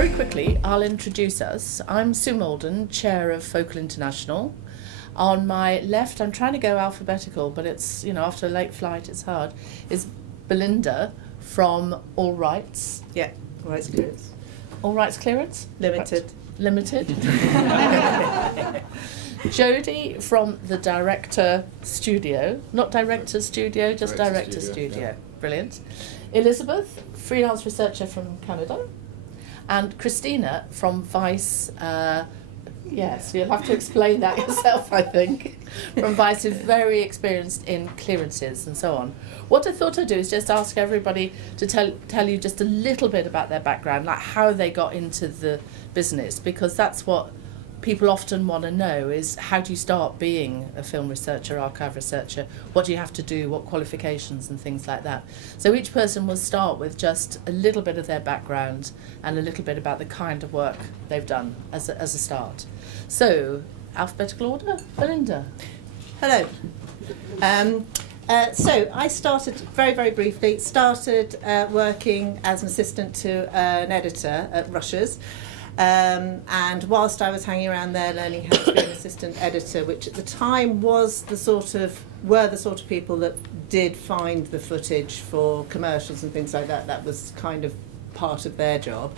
very quickly, I'll introduce us. I'm Sue Malden, Chair of Focal International. On my left, I'm trying to go alphabetical, but it's, after a late flight, it's hard, is Belinda from All Rights. Yeah, All Rights Clearance. All Rights Clearance? Limited. Limited. Jody from the Director Studio. Not Director Studio, just Director Studio. Yeah. Brilliant. Elizabeth, freelance researcher from Canada. And Christina from Vice. Yes, you'll have to explain that yourself, I think. From Vice, who's very experienced in clearances and so on. What I thought I'd do is just ask everybody to tell you just a little bit about their background, like how they got into the business, because that's what people often want to know, is how do you start being a film researcher, archive researcher? What do you have to do? What qualifications and things like that? So each person will start with just a little bit of their background and a little bit about the kind of work they've done as a start. So, alphabetical order, Belinda. Hello. So I started, very, very briefly, working as an assistant to an editor at Rush's. And whilst I was hanging around there learning how to be an assistant editor, which at the time were the sort of people that did find the footage for commercials and things like that, that was kind of part of their job,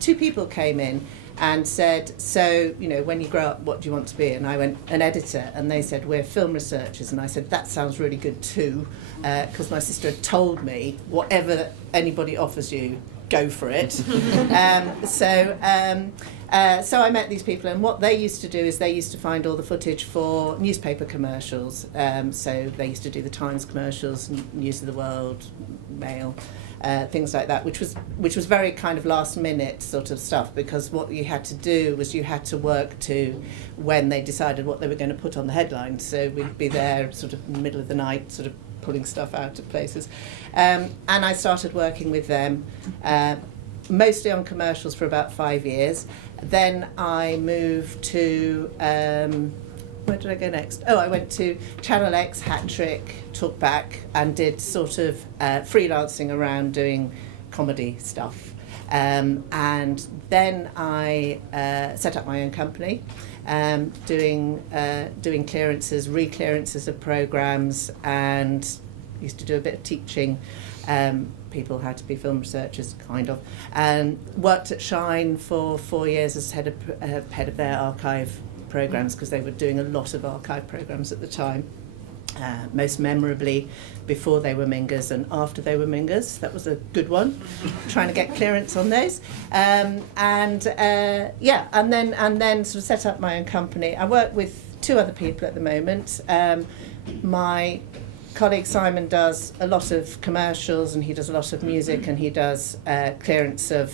two people came in and said, so, when you grow up, what do you want to be? And I went, an editor. And they said, we're film researchers. And I said, that sounds really good too, because my sister had told me, whatever anybody offers you, go for it. So I met these people, and what they used to do is they used to find all the footage for newspaper commercials. So they used to do the Times commercials, News of the World, Mail, things like that, which was very kind of last minute sort of stuff, because what you had to do was you had to work to when they decided what they were going to put on the headlines. So we'd be there sort of in the middle of the night, sort of pulling stuff out of places. And I started working with them, mostly on commercials for about 5 years. Then I moved to, where did I go next? Oh, I went to Channel X, Hat Trick, Talkback, and did sort of freelancing around doing comedy stuff. And then I set up my own company, doing clearances, re-clearances of programs, and used to do a bit of teaching people how to be film researchers, kind of. And worked at Shine for 4 years as head of their archive programs, because they were doing a lot of archive programs at the time. Most memorably before they were Mingers and after they were Mingers. That was a good one, trying to get clearance on those. And then sort of set up my own company. I work with two other people at the moment. My colleague Simon does a lot of commercials, and he does a lot of music, and he does clearance of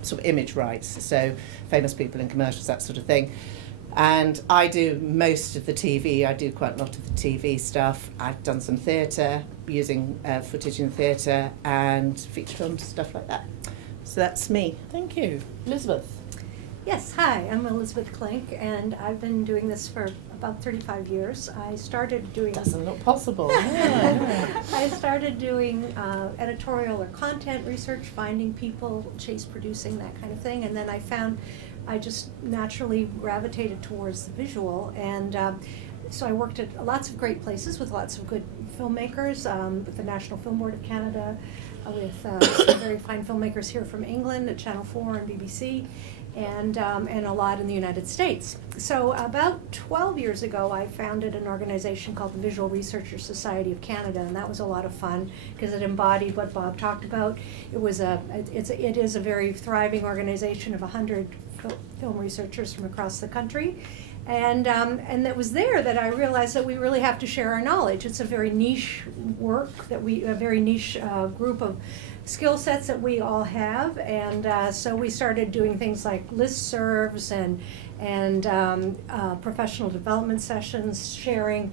sort of image rights, so famous people in commercials, that sort of thing. And I do most of the TV. I do quite a lot of the TV stuff. I've done some theatre, using footage in theatre, and feature films, stuff like that. So that's me. Thank you. Elizabeth. Yes, hi, I'm Elizabeth Klink, and I've been doing this for about 35 years. I started doing... Doesn't look possible. Yeah. I started doing editorial or content research, finding people, chase producing, that kind of thing, and then I just naturally gravitated towards the visual, and so I worked at lots of great places with lots of good filmmakers, with the National Film Board of Canada, with some very fine filmmakers here from England at Channel 4 and BBC, and a lot in the United States. So about 12 years ago, I founded an organization called the Visual Researchers Society of Canada, and that was a lot of fun because it embodied what Bob talked about. It is a very thriving organization of 100 film researchers from across the country. And it was there that I realized that we really have to share our knowledge. It's a very niche work, a very niche group of skill sets that we all have, and so we started doing things like listservs and professional development sessions, sharing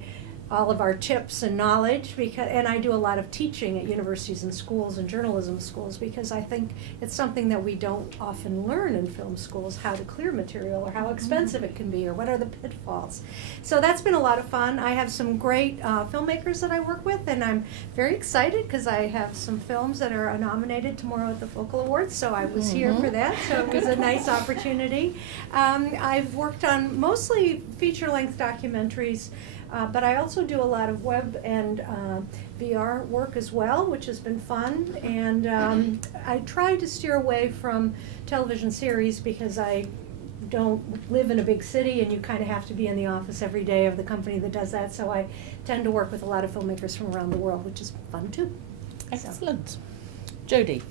all of our tips and knowledge, and I do a lot of teaching at universities and schools and journalism schools, because I think it's something that we don't often learn in film schools, how to clear material or how expensive it can be or what are the pitfalls. So that's been a lot of fun. I have some great filmmakers that I work with, and I'm very excited because I have some films that are nominated tomorrow at the Focal Awards, so I was here for that, so it was a nice opportunity. I've worked on mostly feature-length documentaries, but I also do a lot of web and VR work as well, which has been fun. And I try to steer away from television series because I don't live in a big city and you kind of have to be in the office every day of the company that does that. So I tend to work with a lot of filmmakers from around the world, which is fun too. Excellent. Jodie.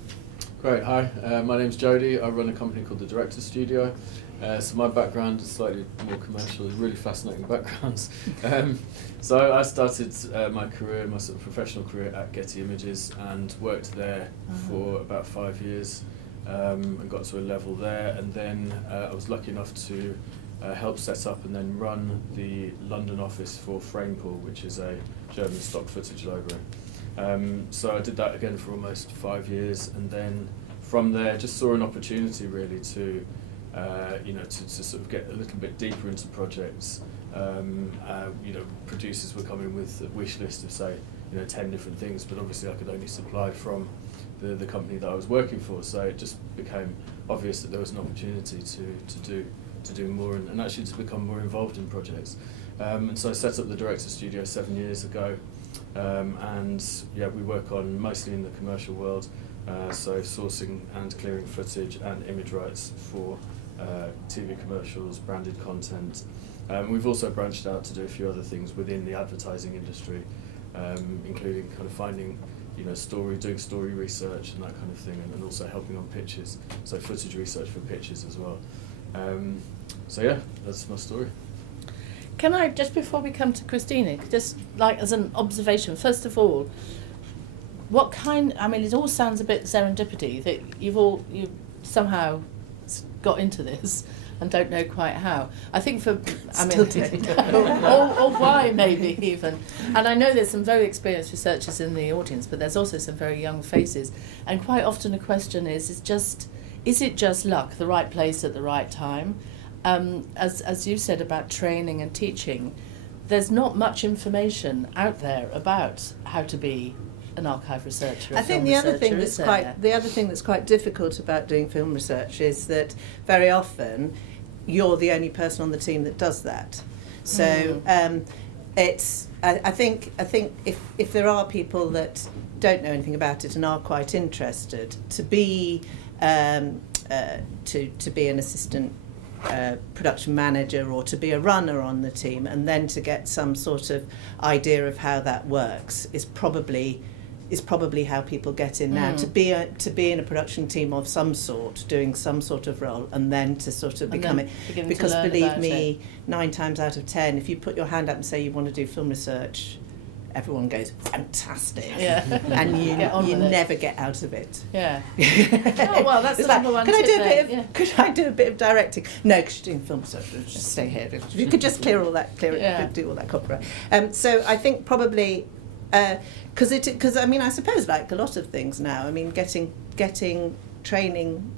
Great, hi. My name's Jodie. I run a company called the Director Studio. So my background is slightly more commercial, really fascinating backgrounds. So I started my career, my sort of professional career at Getty Images, and worked there for about 5 years, and got to a level there. And then I was lucky enough to help set up and then run the London office for Framepool, which is a German stock footage library. So I did that again for almost 5 years, and then from there just saw an opportunity really to to sort of get a little bit deeper into projects. Producers were coming with a wish list of, say, 10 different things, but obviously I could only supply from the company that I was working for, so it just became obvious that there was an opportunity to do more and actually to become more involved in projects. And so I set up the Director Studio 7 years ago, and we work on mostly in the commercial world, so sourcing and clearing footage and image rights for TV commercials, branded content. We've also branched out to do a few other things within the advertising industry, including kind of finding, doing story research and that kind of thing, and also helping on pitches, so footage research for pitches as well. That's my story. Can I, just before we come to Christina, just like as an observation, first of all, it all sounds a bit serendipity that you've somehow got into this and don't know quite how. I think or why maybe even. And I know there's some very experienced researchers in the audience, but there's also some very young faces. And quite often a question is it just luck, the right place at the right time? As you said about training and teaching, there's not much information out there about how to be an archive researcher. I think the other thing that's quite difficult about doing film research is that very often you're the only person on the team that does that. So I think if there are people that don't know anything about it and are quite interested, to be an assistant production manager or to be a runner on the team, and then to get some sort of idea of how that works is probably how people get in now. To be in a production team of some sort, doing some sort of role, and then to sort of become it. Because believe me, 9 times out of 10, if you put your hand up and say you want to do film research, everyone goes, fantastic. Yeah. And you never get out of it. Yeah. Oh, well, that's the number one tip. Could I do a bit of directing? No, because you're doing film research, just stay here. You could just do all that copyright. So I think probably, because I suppose like a lot of things now, getting training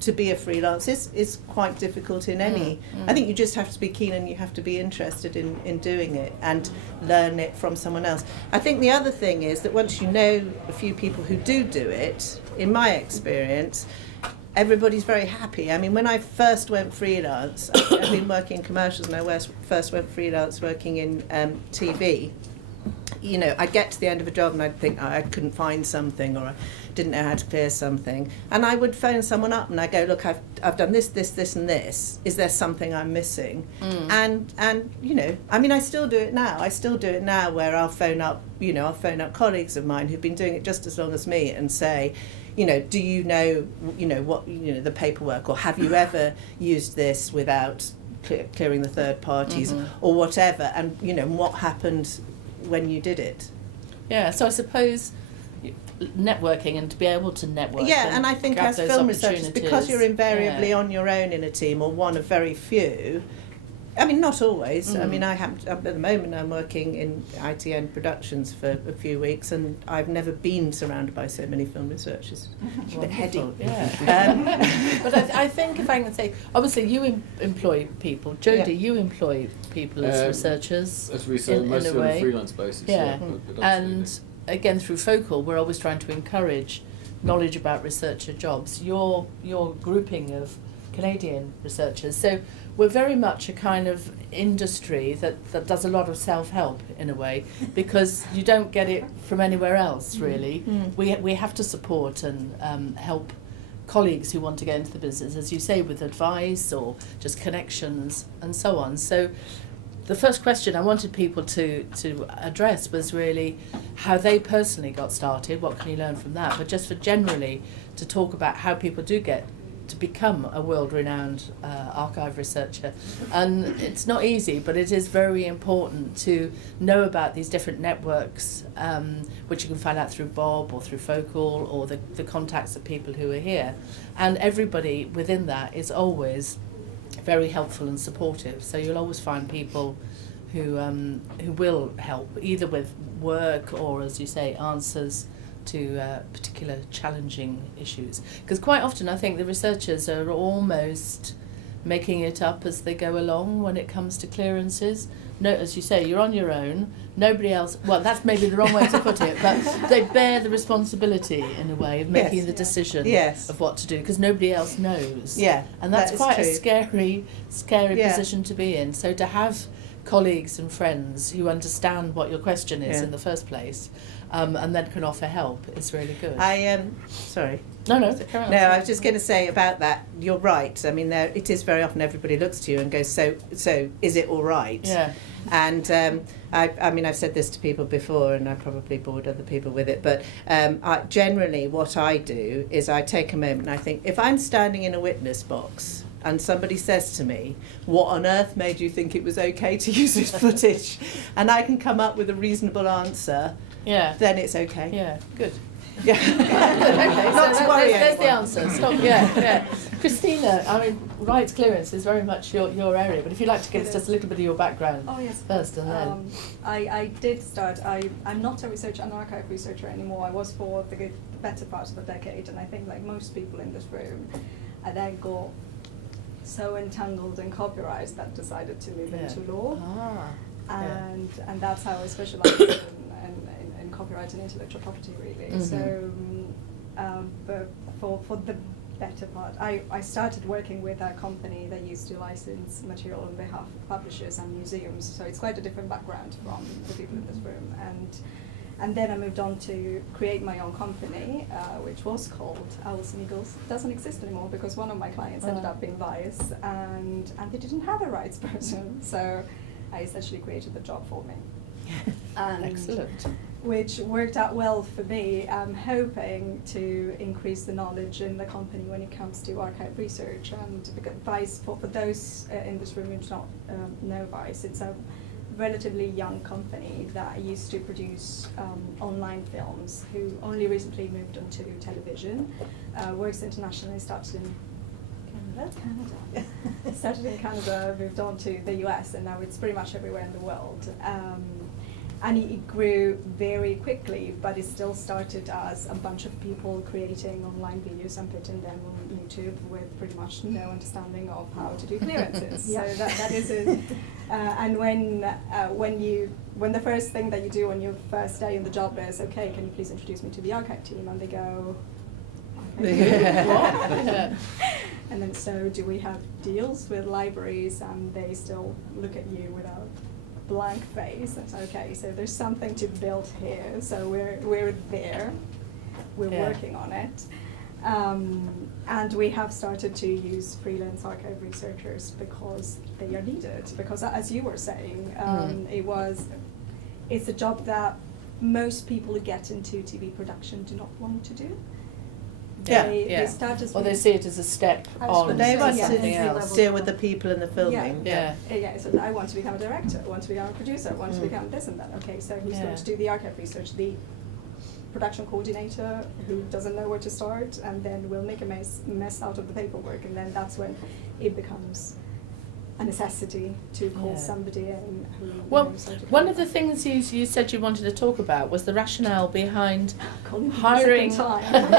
to be a freelance is quite difficult in any. I think you just have to be keen and you have to be interested in doing it and learn it from someone else. I think the other thing is that once you know a few people who do it, in my experience, everybody's very happy. When I first went freelance, I've been working in commercials, and I first went freelance working in TV. I'd get to the end of a job and I'd think, I couldn't find something, or I didn't know how to clear something. And I would phone someone up and I go, look, I've done this, and this. Is there something I'm missing? And I still do it now. I still do it now where I'll phone up colleagues of mine who've been doing it just as long as me and say, do you know what, the paperwork, or have you ever used this without clearing the third parties or whatever? And, what happened when you did it. Yeah, so I suppose networking, and to be able to network. Yeah, and I think as film researchers, because you're invariably on your own in a team or one of very few, I mean, not always. I Mm. mean, at the moment I'm working in ITN Productions for a few weeks, and I've never been surrounded by so many film researchers. It's a bit heady. Yeah. But I think if I can say, obviously you employ people. Jodie, you employ people as researchers. As we say, in mostly a on a way. freelance basis. Yeah. But And absolutely. again, through Focal, we're always trying to encourage knowledge about researcher jobs. Your grouping of Canadian researchers. So we're very much a kind of industry that does a lot of self-help in a way, because you don't get it from anywhere else really. We have to support and help colleagues who want to get into the business, as you say, with advice or just connections and so on. So the first question I wanted people to address was really how they personally got started, what can you learn from that, but just for generally to talk about how people do get to become a world-renowned archive researcher. And it's not easy, but it is very important to know about these different networks, which you can find out through Bob or through Focal or the contacts of people who are here. And everybody within that is always very helpful and supportive. So you'll always find people who will help, either with work or, as you say, answers to particular challenging issues. Because quite often I think the researchers are almost making it up as they go along when it comes to clearances. No, as you say, you're on your own. Nobody else, well, that's maybe the wrong way to put it, but they bear the responsibility in a way of making Yes. the decision Yes. of what to do, because nobody else knows. Yeah, And that's that is quite a true. scary Yeah. position to be in. So to have colleagues and friends who understand what your question is Yeah. in the first place, and then can offer help is really good. Sorry. No, carry on. No, I was just going to say about that. You're right. I mean, it is very often everybody looks to you and goes, "So, is it all right?" Yeah. And I mean, I've said this to people before, and I probably bored other people with it. But generally, what I do is I take a moment and I think, if I'm standing in a witness box and somebody says to me, "What on earth made you think it was okay to use this footage?" and I can come up with a reasonable answer, Yeah. then it's okay. Yeah. Good. Yeah. Okay, Not so to worry there's the anyone. answer. Stop. Yeah. Christina, I mean, rights clearance is very much your area, but if you'd like to give us just a little bit of your background Oh yes. first, and then. I did start. I'm not an archive researcher anymore. I was for the better part of a decade, and I think like most people in this room, I then got so entangled in copyright that decided to move into law, and that's how I specialised in copyright and intellectual property really. Mhm. So, but for the better part, I started working with a company that used to license material on behalf of publishers and museums. So it's quite a different background from the people in this room. And then I moved on to create my own company, which was called Owls and Eagles. It doesn't exist anymore because one of my clients ended up being Vice, and they didn't have a rights person. So I essentially created the job for me. And Excellent. which worked out well for me. I'm hoping to increase the knowledge in the company when it comes to archive research. And because Vice, for those in this room who do not know Vice, it's a relatively young company that used to produce online films, who only recently moved onto television, works internationally, started in Canada. Started in Canada, moved on to the US, and now it's pretty much everywhere in the world. And it grew very quickly, but it still started as a bunch of people creating online videos and putting them on YouTube with pretty much no understanding of how to do clearances. Yeah. So that is it. And when the first thing that you do on your first day in the job is, okay, can you please introduce me to the archive team? And they go, okay. What? Yeah. And then, so do we have deals with libraries? And they still look at you with a blank face. And say, okay, so there's something to build here. So we're there. We're working on it. And we have started to use freelance archive researchers because they are needed. Because as you were saying, it's a job that most people who get into TV production do not want to do. They start as Or they see it as a step on But they want something to else. deal with the people and the filming. Yeah. So I want to become a director, I want to become a producer, I want to become this and that. Okay, so who's going to do the archive research? The production coordinator who doesn't know where to start, and then will make a mess out of the paperwork, and then that's when it becomes a necessity to call Yeah. somebody in who Well, knows how to one do of the that. things you said you wanted to talk about was the rationale behind Calling for the hiring second time.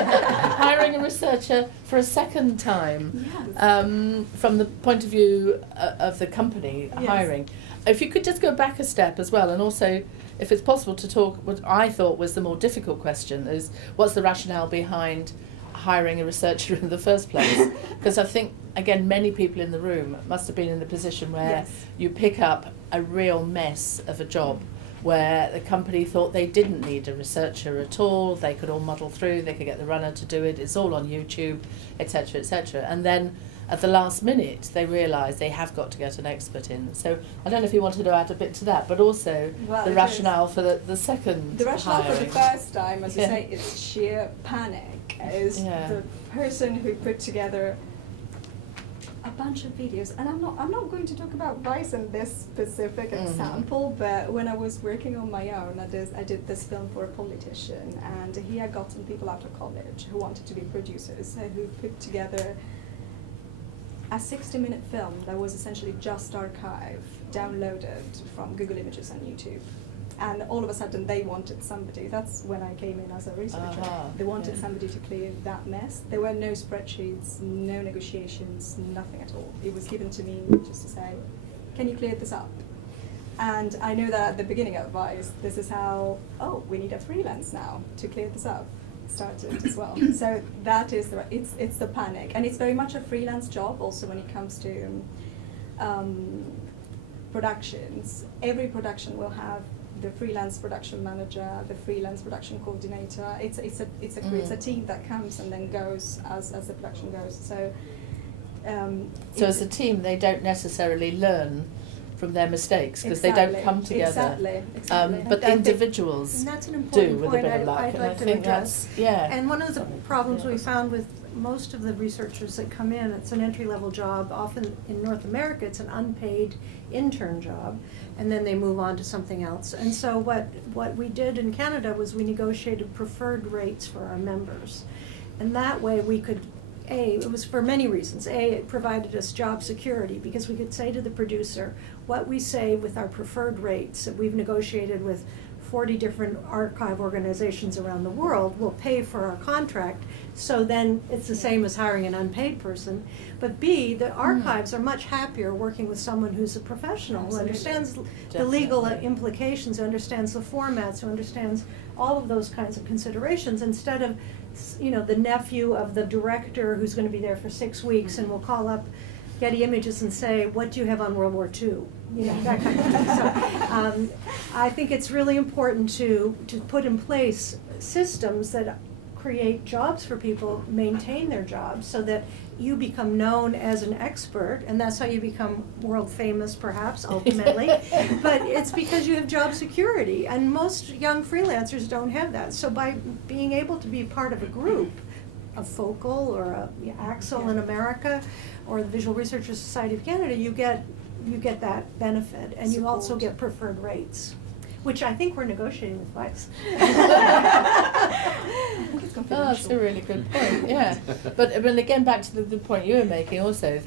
hiring a researcher for a second time, Yes. from the point of view of the company Yes. hiring. If you could just go back a step as well, and also, if it's possible to talk, what I thought was the more difficult question is, what's the rationale behind hiring a researcher in the first place? Because I think, again, many people in the room must have been in the position where Yes. you pick up a real mess of a job where the company thought they didn't need a researcher at all, they could all muddle through, they could get the runner to do it, it's all on YouTube, etc., etc. And then at the last minute they realise they have got to get an expert in. So I don't know if you wanted to add a bit to that, but also Well, the it rationale for the second The rationale for hiring. the first time, as you Yeah. say, is sheer panic. Is Yeah. the person who put together a bunch of videos, and I'm not going to talk about Vice in this specific Mhm. example, but when I was working on my own, I did this film for a politician, and he had gotten people out of college who wanted to be producers, who put together a 60-minute film that was essentially just archive downloaded from Google Images and YouTube. And all of a sudden they wanted somebody. That's when I came in as a researcher. Uh-huh, They wanted yeah. somebody to clear that mess. There were no spreadsheets, no negotiations, nothing at all. It was given to me just to say, can you clear this up? And I know that at the beginning of Vice, this is how, we need a freelance now to clear this up. Started as well. So that is it's the panic, and it's very much a freelance job. Also, when it comes to productions, every production will have the freelance production manager, the freelance production coordinator. It's a team that comes and then goes as the production goes. So. So as a team, they don't necessarily learn from their mistakes because they don't come together. Exactly. But I think- individuals And that's an do important with a point bit of I'd luck, like and I to think address. that's yeah. And one of the problems we found with most of the researchers that come in, it's an entry-level job. Often in North America, it's an unpaid intern job, and then they move on to something else. And so what we did in Canada was we negotiated preferred rates for our members. And that way we could, it was for many reasons. It provided us job security because we could say to the producer, what we say with our preferred rates that we've negotiated with 40 different archive organizations around the world will pay for our contract, so then it's the same as hiring an unpaid person. But B, the archives are much happier working with someone who's a professional, who Absolutely. understands the legal Definitely. implications, who understands the formats, who understands all of those kinds of considerations, instead of, the nephew of the director who's going to be there for 6 weeks and will call up Getty Images and say, what do you have on World War II? That kind of thing. So I think it's really important to put in place systems that create jobs for people, maintain their jobs, so that you become known as an expert, and that's how you become world famous, perhaps, ultimately. But it's because you have job security, and most young freelancers don't have that. So by being able to be part of a group, a Focal or a Axel in America, or the Visual Researchers Society of Canada, you get that benefit, and you also Support. get preferred rates, which I think we're negotiating with Vice. Oh, that's a really good point, yeah. But again, back to the point you were making also,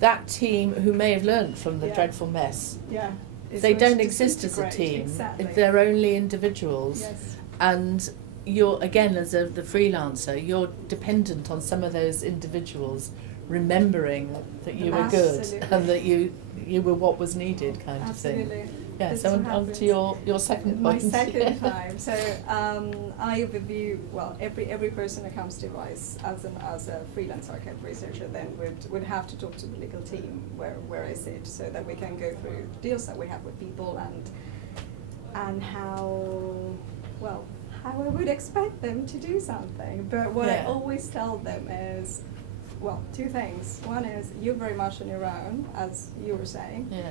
that team who may have learned from the Yeah. dreadful mess, Yeah. It's they going don't to exist as a disintegrate. team. Exactly. They're only individuals. Yes. And you're, again, as the freelancer, you're dependent on some of those individuals remembering that you were good Absolutely. and that you were what was needed, kind of thing. Absolutely. Yeah, This so on happens. to your second My point. second time. So I review, every person who comes to Vice as a freelance archive researcher then would have to talk to the legal team where I sit, so that we can go through deals that we have with people and how I would expect them to do something. But what I Yeah. always tell them is, two things. One is you're very much on your own, as you were saying. Yeah.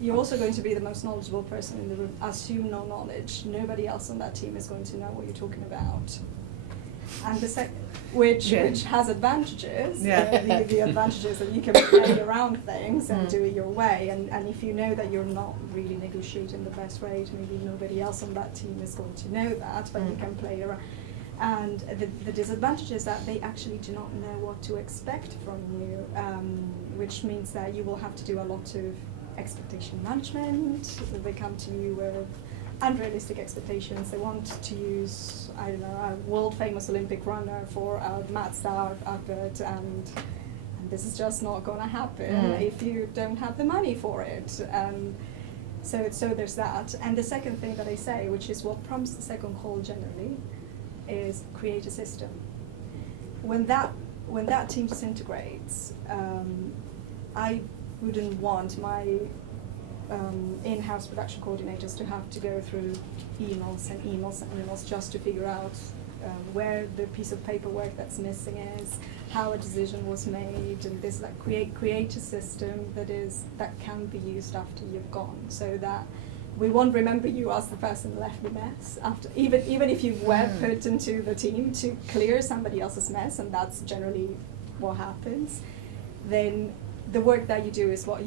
You're also going to be the most knowledgeable person in the room. Assume no knowledge. Nobody else on that team is going to know what you're talking about. And the second, which has advantages. Yeah. The advantage is that you can play around things and do it your way. And if you know that you're not really negotiating the best rate, maybe nobody else on that team is going to know that, but you can play around. And the disadvantage is that they actually do not know what to expect from you, which means that you will have to do a lot of expectation management. They come to you with unrealistic expectations. They want to use, I don't know, a world famous Olympic runner for a Mazda advert, and this is just not going to happen if you don't have the money for it. So there's that. And the second thing that I say, which is what prompts the second call generally, is create a system. When that team disintegrates, I wouldn't want my in-house production coordinators to have to go through emails and emails and emails just to figure out where the piece of paperwork that's missing is, how a decision was made, and this, like, create a system that can be used after you've gone, so that we won't remember you as the person left the mess after, even if you were put into the team to clear somebody else's mess, and that's generally what happens. Then the work that you do is what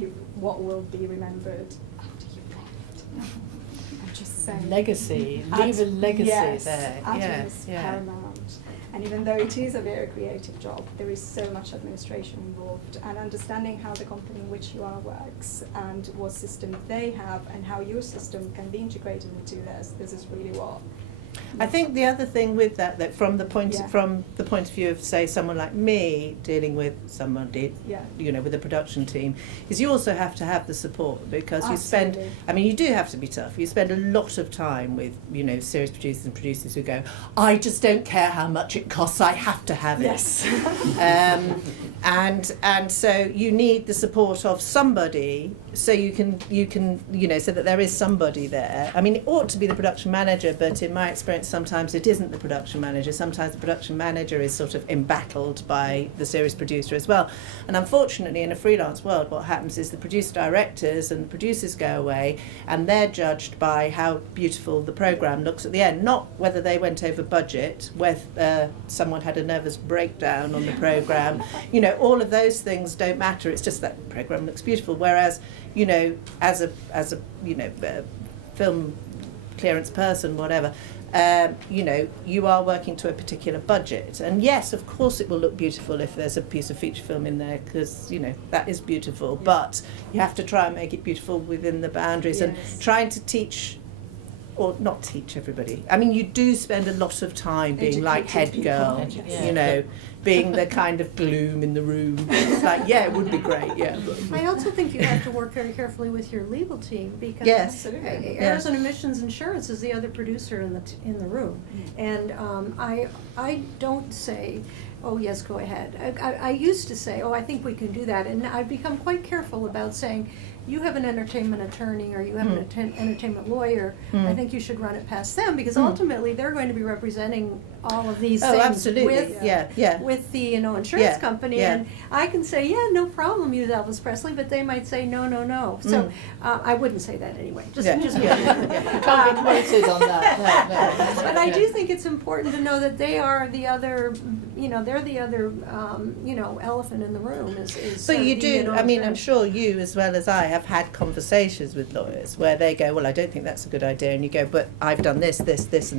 will be remembered after you've left. I'm just saying. Legacy, leave a legacy there. Admin is paramount. And even though it is a very creative job, there is so much administration involved, and understanding how the company in which you are works and what system they have and how your system can be integrated into theirs. This is really what. I think the other thing with that from the point of view of, say, someone like me dealing with somebody, with a production team, is you also have to have the support, because you spend. I mean, you do have to be tough. You spend a lot of time with series producers and producers who go, I just don't care how much it costs. I have to have it. Yes. And so you need the support of somebody, so you can so that there is somebody there. I mean, it ought to be the production manager, but in my experience, sometimes it isn't the production manager. Sometimes the production manager is sort of embattled by the series producer as well. And unfortunately, in a freelance world, what happens is the producer directors and the producers go away, and they're judged by how beautiful the programme looks at the end, not whether they went over budget, whether someone had a nervous breakdown on the programme. All of those things don't matter. It's just that programme looks beautiful. Whereas, as a film clearance person, whatever, you are working to a particular budget. And yes, of course it will look beautiful if there's a piece of feature film in there, because, that is beautiful. Yeah. But you have to try and make it beautiful within the boundaries. Yes. And trying to teach, or not teach everybody. I mean, you do spend a lot of time being like head girl, being the kind of gloom in the room. It's like, it would be great, I also think you have to work very carefully with your legal team, because errors and omissions insurance is the other producer in the room. And I don't say, oh yes, go ahead. I used to say, oh, I think we can do that, and I've become quite careful about saying, you have an entertainment attorney or you have an entertainment lawyer, I think you should run it past them, because ultimately they're going to be representing all of these things with the insurance company. And I can say, no problem, use Elvis Presley, but they might say no. So I wouldn't say that anyway. You can't be quoted on that. No. But I do think it's important to know that they are the other, they're the other, elephant in the room. But you do, I mean, I'm sure you as well as I have had conversations with lawyers where they go, well, I don't think that's a good idea, and you go, but I've done this, and this,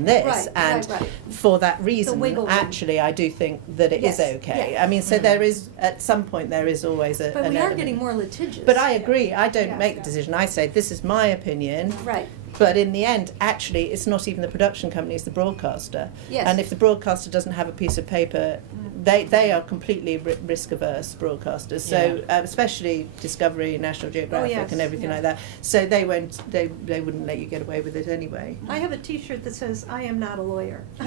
and for that reason, actually, I do think that it is okay. I mean, so there is, at some point, there is always a. But we are getting more litigious. But I agree. I don't make the decision. I say, this is my opinion. Right. But in the end, actually, it's not even the production company, it's the broadcaster. Yes. And if the broadcaster doesn't have a piece of paper, they are completely risk-averse broadcasters. So especially Discovery, National Geographic, and everything like that. So they wouldn't let you get away with it anyway. I have a T-shirt that says, "I am not a lawyer." I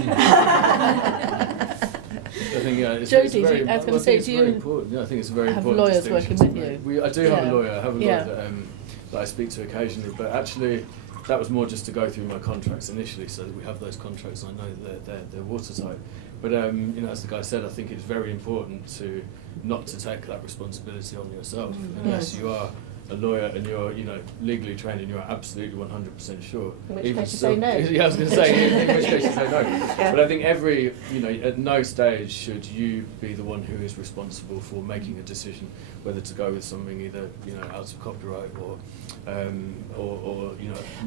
think Jodys, I was going to say, do you important. I think it's a very have important lawyers working with you? I do have a lawyer. I have a lawyer that I speak to occasionally, but actually that was more just to go through my contracts initially, so that we have those contracts and I know that they're watertight. But as the guy said, I think it's very important not to take that responsibility on yourself unless you are a lawyer and you're legally trained and you're absolutely 100% sure. In which case you say no. Yeah, I was going to say, in which case you say no. But I think at no stage should you be the one who is responsible for making a decision whether to go with something either out of copyright or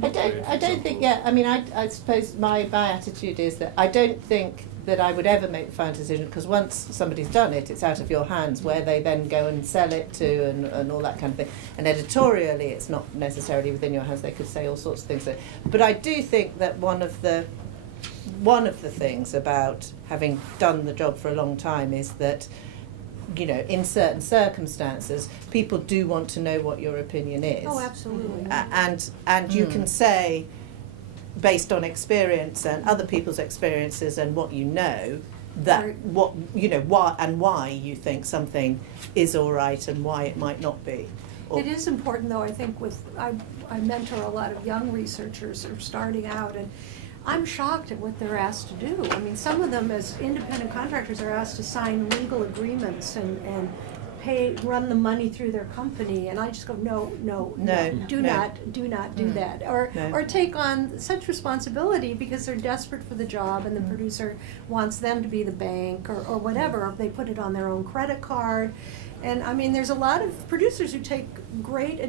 I don't think. I mean, I suppose my attitude is that I don't think that I would ever make the final decision, because once somebody's done it, it's out of your hands, where they then go and sell it to and all that kind of thing. And editorially, it's not necessarily within your hands. They could say all sorts of things. But I do think that one of the things about having done the job for a long time is that, you know, in certain circumstances, people do want to know what your opinion is. Oh, absolutely. And you can say, based on experience and other people's experiences and what you know, that Right. what you know why you think something is all right and why it might not be. Or, It is important, though, I think, I mentor a lot of young researchers who are starting out, and I'm shocked at what they're asked to do. I mean, some of them, as independent contractors, are asked to sign legal agreements and run the money through their company, and I just go, no, do not do that, or take on such responsibility because they're desperate for the job, and the producer wants them to be the bank or whatever. They put it on their own credit card, and I mean, there's a lot of producers who take great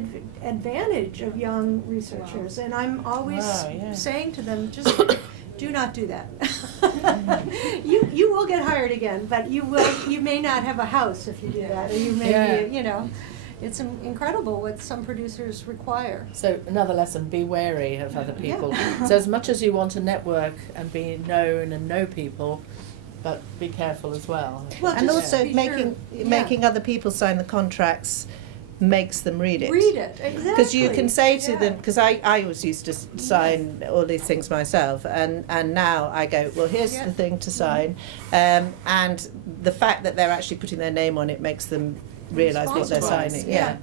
advantage of young researchers, and I'm always saying to them, just do not do that. You will get hired again, but you may not have a house if you do that, or you may be, you know, it's incredible what some producers require. So another lesson, be wary of other people. So as much as you want to network and be known and know people, but be careful as well. Well, and just also be making other people sign the contracts makes them read it. Read it, exactly. Because you can say to them, because I always used to sign all these things myself, and now I go, well, here's the thing to sign, and the fact that they're actually putting their name on it makes them realise what they're signing. Yeah.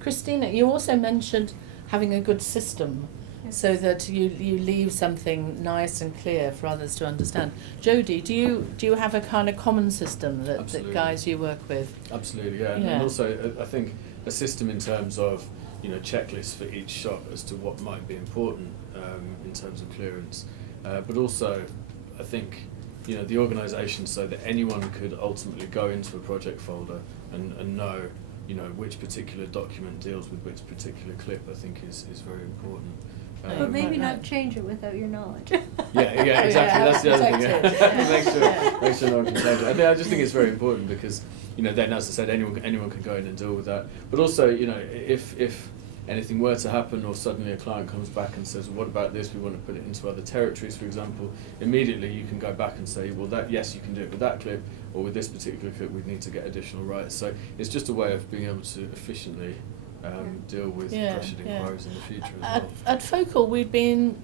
Christina, you also mentioned having a good system, so that you leave something nice and clear for others to understand. Jodie, do you have a kind of common system that guys you work with? Absolutely, yeah. And also I think a system in terms of, you know, checklists for each shot as to what might be important in terms of clearance, but also I think, you know, the organisation, so that anyone could ultimately go into a project folder and know, you know, which particular document deals with which particular clip, I think is very important. But maybe not change it without your knowledge. Yeah, exactly. That's the other thing. Yeah. Make sure no one can change it. I just think it's very important because, you know, then as I said, anyone can go in and deal with that. But also, you know, if anything were to happen, or suddenly a client comes back and says, well, what about this? We want to put it into other territories, for example. Immediately you can go back and say, well, yes, you can do it with that clip, or with this particular clip, we need to get additional rights. So it's just a way of being able to efficiently deal with pressured inquiries in the future as well. At Focal, we've been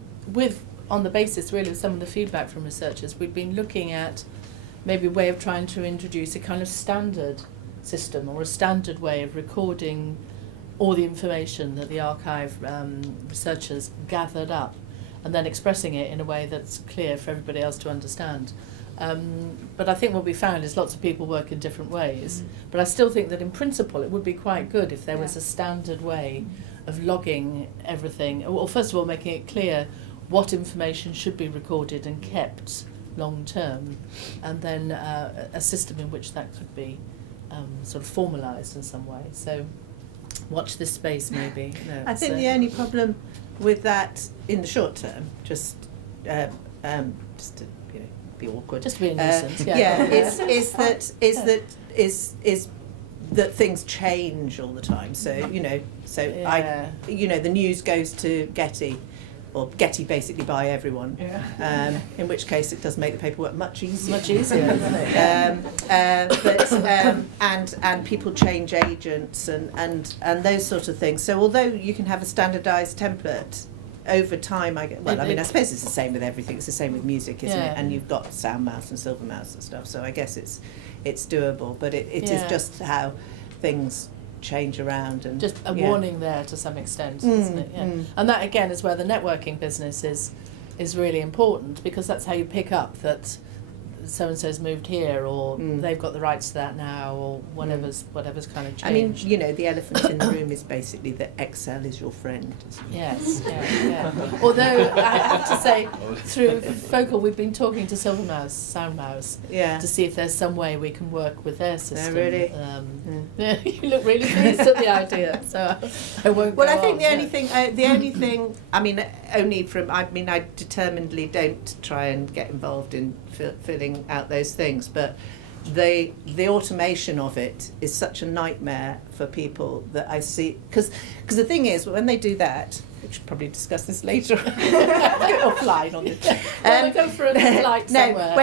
on the basis really of some of the feedback from researchers, we've been looking at maybe a way of trying to introduce a kind of standard system or a standard way of recording all the information that the archive researchers gathered up and then expressing it in a way that's clear for everybody else to understand. But I think what we found is lots of people work in different ways. But I still think that in principle it would be quite good if there was a standard way of logging everything. Well, first of all, making it clear what information should be recorded and kept long term, and then a system in which that could be sort of formalised in some way. So watch this space maybe. No, I think the only problem with that in the short term, just to, you know, be awkward. Just to be a nuisance. Is that things change all the time. So you know, the news goes to Getty, or Getty basically by everyone. In which case it does make the paperwork much easier. Much easier, doesn't it? And people change agents and those sort of things. So although you can have a standardised template, over time, I suppose it's the same with everything. It's the same with music, isn't it? And you've got sound mouse and silver mouse and stuff. So I guess it's doable, but it is just how things change around, and just a warning there to some extent, isn't it? And that again is where the networking business is really important, because that's how you pick up that so and so's moved here, or they've got the rights to that now, or whatever's kind of changed. I mean, you know, the elephant in the room is basically that Excel is your friend, isn't it? Yes, yeah. Although I have to say, through Focal, we've been talking to Soundmouse Yeah. to see if there's some way we can work with their system. really? Yeah, you look really pleased at the idea, so I won't. Well, go I think on, the only thing, I mean, I determinedly don't try and get involved in filling out those things, but the automation of it is such a nightmare for people that I see, because the thing is, when they do that, we should probably discuss this later offline on this. We'll go for a flight somewhere.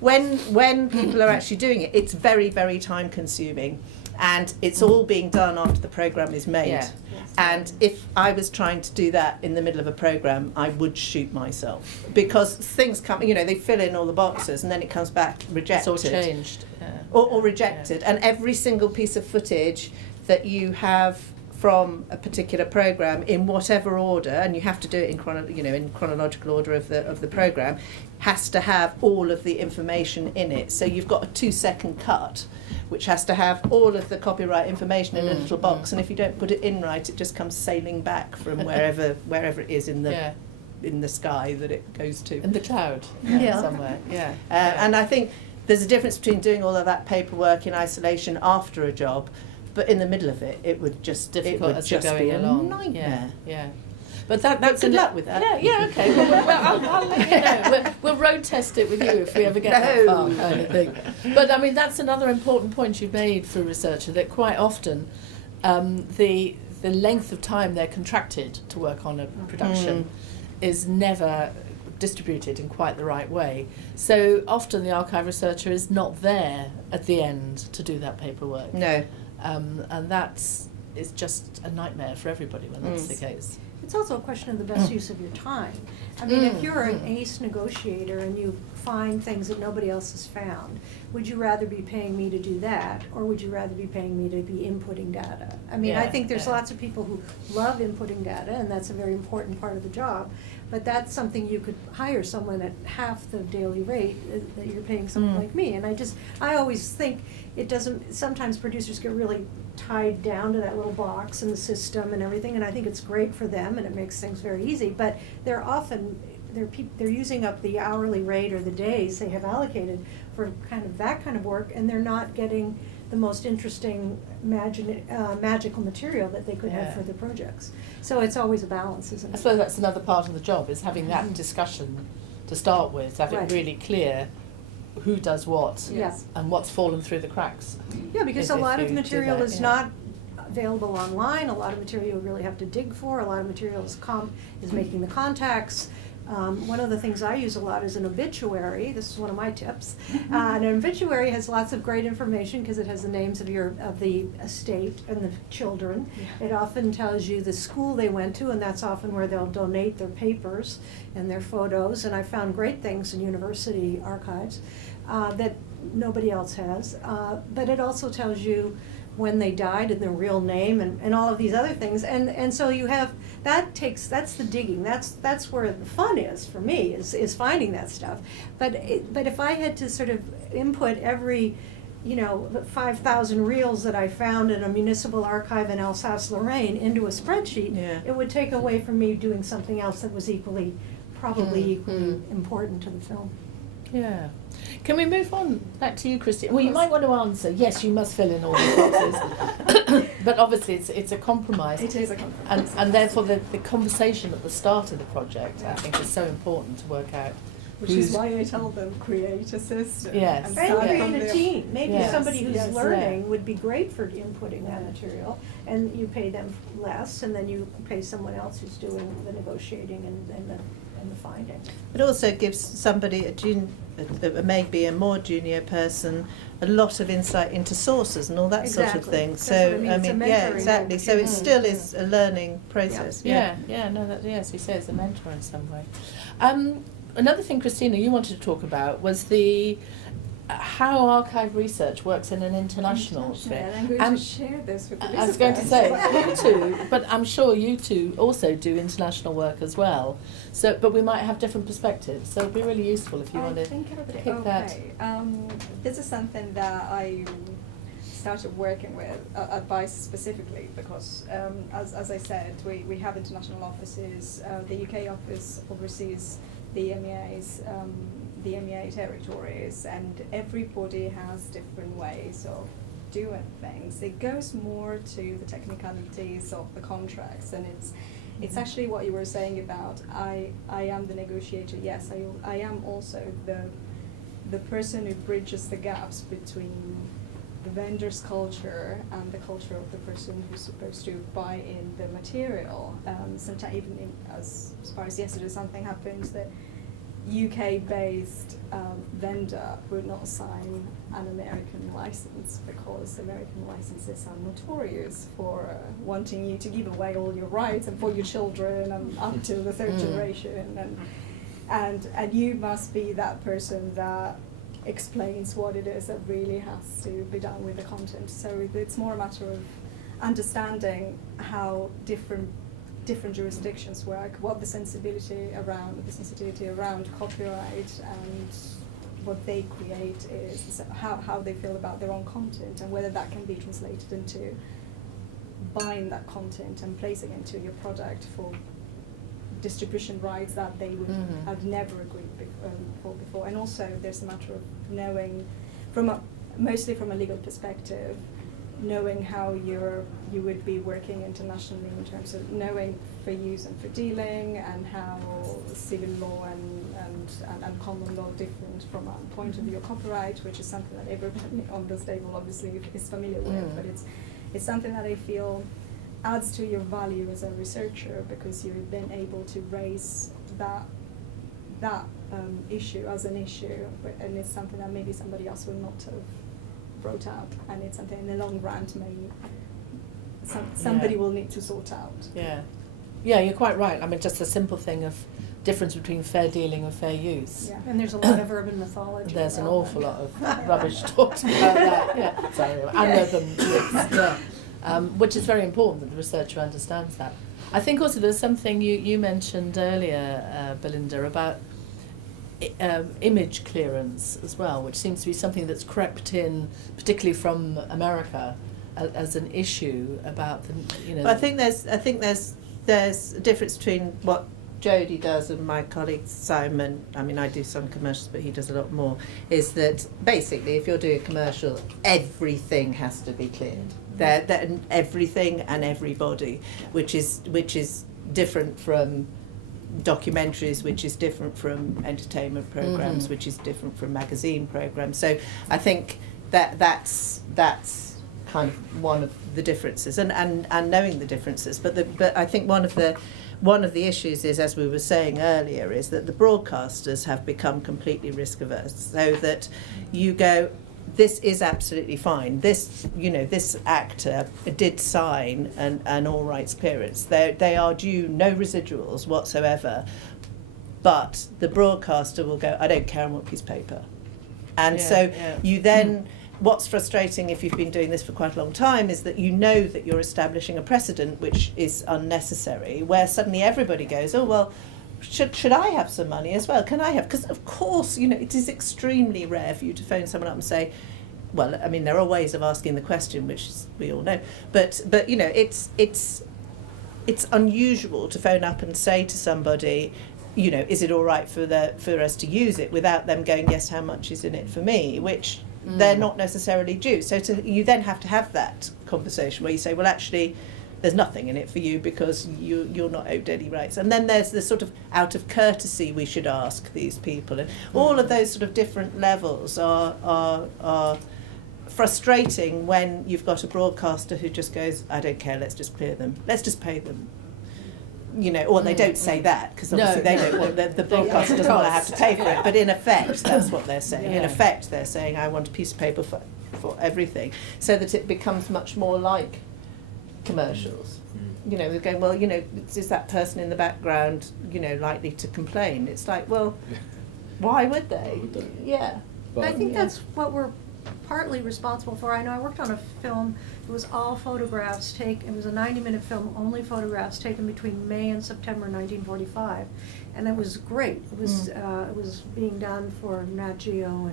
When people are actually doing it, it's very, very time consuming, and it's all being done after the program is made. Yeah. And if I was trying to do that in the middle of a program, I would shoot myself, because things come, you know, they fill in all the boxes and then it comes back rejected. It's all changed. Yeah. Or rejected. Yeah. And every single piece of footage that you have from a particular program, in whatever order, and you have to do it in chronological order of the program, has to have all of the information in it. So you've got a 2-second cut, which has to have all of the copyright information in a little box, and if you don't put it in right, it just comes sailing back from wherever it is in the sky that it goes to. In the cloud, somewhere. Yeah. And I think there's a difference between doing all of that paperwork in isolation after a job, but in the middle of it, it would just Difficult as just you're be going a along. nightmare. Yeah. But that's good luck with that. Yeah, okay. Well, I'll let you know. We'll road test it with you if we ever get that far, kind of thing. But I mean, that's another important point you've made for a researcher, that quite often the length of time they're contracted to work on a production is never distributed in quite the right way. So often the archive researcher is not there at the end to do that paperwork. No. And it's just a nightmare for everybody when that's the case. It's also a question of the best use of your time. I mean, if you're an ace negotiator and you find things that nobody else has found, would you rather be paying me to do that, or would you rather be paying me to be inputting data? I mean, I think there's lots of people who love inputting data, and that's a very important part of the job, but that's something you could hire someone at half the daily rate that you're paying someone like me. And I always think sometimes producers get really tied down to that little box in the system and everything, and I think it's great for them and it makes things very easy, but they're using up the hourly rate or the days they have allocated for kind of that kind of work, and they're not getting the most interesting magical material that they could have for the projects. So it's always a balance, isn't it? I suppose that's another part of the job, is having that discussion to start with, have it really clear who does what and what's fallen through the cracks. Yeah, because a lot of material is not not available online. A lot of material you really have to dig for. A lot of material is making the contacts. One of the things I use a lot is an obituary. This is one of my tips. An obituary has lots of great information because it has the names of the estate and the children. It often tells you the school they went to, and that's often where they'll donate their papers and their photos. And I found great things in university archives that nobody else has. But it also tells you when they died and their real name and all of these other things, and so you have that's the digging, that's where the fun is for me, is finding that stuff. But if I had to sort of input every 5,000 reels that I found in a municipal archive in Alsace-Lorraine into a spreadsheet, it would take away from me doing something else that was probably equally important to the film. Yeah. Can we move on back to you, Christine? Well, you might want to answer, yes, you must fill in all these boxes. But obviously it's a compromise. It is a compromise. And therefore the conversation at the start of the project, I think, is so important to work out. Which is why I tell them, create a system. Yes. And start from create a the- team. Maybe somebody who's Yes. learning would be great for inputting that material, and you pay them less, and then you pay someone else who's doing the negotiating and the finding. It also gives somebody, maybe a more junior person, a lot of insight into sources and all that sort of Exactly. thing. That's So, what I mean. It's a mentoring exactly. So it still is a learning process. Yes, you say it's a mentor in some way. Another thing, Christina, you wanted to talk about was the how archive research works in an international sphere. And I'm going And to share this with I was going to say, you two, but I'm sure you two also do international work as well. So, but we might have different perspectives. So it'd be really useful if you I wanted think it'll be pick that. okay. This is something that I started working with advice specifically because, as I said, we have international offices. The UK office oversees the MEA territories, and everybody has different ways of doing things. It goes more to the technicalities of the contracts, and it's actually what you were saying about I am the negotiator. Yes, I am also the person who bridges the gaps between the vendor's culture and the culture of the person who's supposed to buy in the material. Sometimes even as far as yesterday, something happens that UK-based vendor would not sign an American license because American licenses are notorious for wanting you to give away all your rights and for your children and up to the third generation, and you must be that person that explains what it is that really has to be done with the content. So it's more a matter of understanding how different jurisdictions work, what the sensitivity around copyright and what they create is, how they feel about their own content, and whether that can be translated into buying that content and placing it into your product for distribution rights that they would have never agreed for before. And also there's a matter of knowing, mostly from a legal perspective, knowing how you would be working internationally in terms of knowing for use and for dealing, and how civil law and common law different from a point of view of copyright, which is something that everybody on this table obviously is familiar with, but it's something that I feel adds to your value as a researcher, because you're then able to raise that issue as an issue, and it's something that maybe somebody else would not have brought out, and it's something in the long run somebody will need to sort out. Yeah, you're quite right. I mean, just a simple thing of difference between fair dealing and fair use. Yeah, and there's a lot of urban mythology. There's an around awful that. lot of rubbish talked about that. Yeah, sorry, and urban myths, which is very important that the researcher understands that. I think also there's something you mentioned earlier, Belinda, about image clearance as well, which seems to be something that's crept in, particularly from America, as an issue about the. I think there's a difference between what Jodie does and my colleague Simon. I mean, I do some commercials, but he does a lot more. Is that basically, if you're doing a commercial, everything has to be cleared. Everything and everybody, which is different from documentaries, which is different from entertainment programs, which is different from magazine programs. So I think that's kind of one of the differences, and knowing the differences. But I think one of the issues is, as we were saying earlier, is that the broadcasters have become completely risk averse, so that you go, this is absolutely fine. This actor did sign an all rights clearance. They are due no residuals whatsoever, but the broadcaster will go, I don't care, I want a piece of paper. And you then, what's frustrating if you've been doing this for quite a long time is that you know that you're establishing a precedent which is unnecessary, where suddenly everybody goes, oh, well, should I have some money as well? Can I have? Because of course, it is extremely rare for you to phone someone up and say, well, I mean, there are ways of asking the question, which we all know, but it's unusual to phone up and say to somebody, is it all right for us to use it, without them going, yes, how much is in it for me, which they're not necessarily due. So you then have to have that conversation where you say, well, actually, there's nothing in it for you because you're not owed any rights. And then there's the sort of out of courtesy we should ask these people. And all of those sort of different levels are frustrating when you've got a broadcaster who just goes, I don't care, let's just clear them. Let's just pay them. Or they don't say that, because obviously they don't want, the broadcaster doesn't want to have to pay for it. But in effect, that's what they're saying. In effect, they're saying, I want a piece of paper for everything, so that it becomes much more like commercials. They're going, well, is that person in the background, likely to complain? It's like, well, why would they? Yeah. But I think that's what we're partly responsible for. I know I worked on a film, it was all photographs it was a 90-minute film, only photographs taken between May and September 1945. And it was great. It was being done for Nat Geo,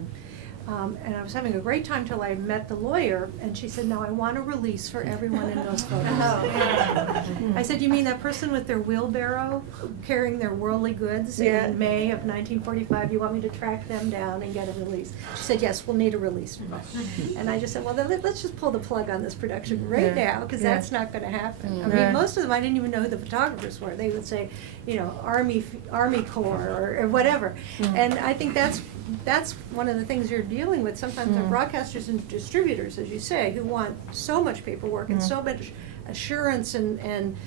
and I was having a great time till I met the lawyer, and she said, "Now I want a release for everyone in those photos." I said, "You mean that person with their wheelbarrow carrying their worldly goods in May of 1945? You want me to track them down and get a release?" She said, "Yes, we'll need a release from us." And I just said, "Well, then let's just pull the plug on this production right now, because that's not going to happen." I mean, most of them, I didn't even know who the photographers were. They would say, Army Corps or whatever. And I think that's one of the things you're dealing with sometimes with broadcasters and distributors, as you say, who want so much paperwork and so much assurance and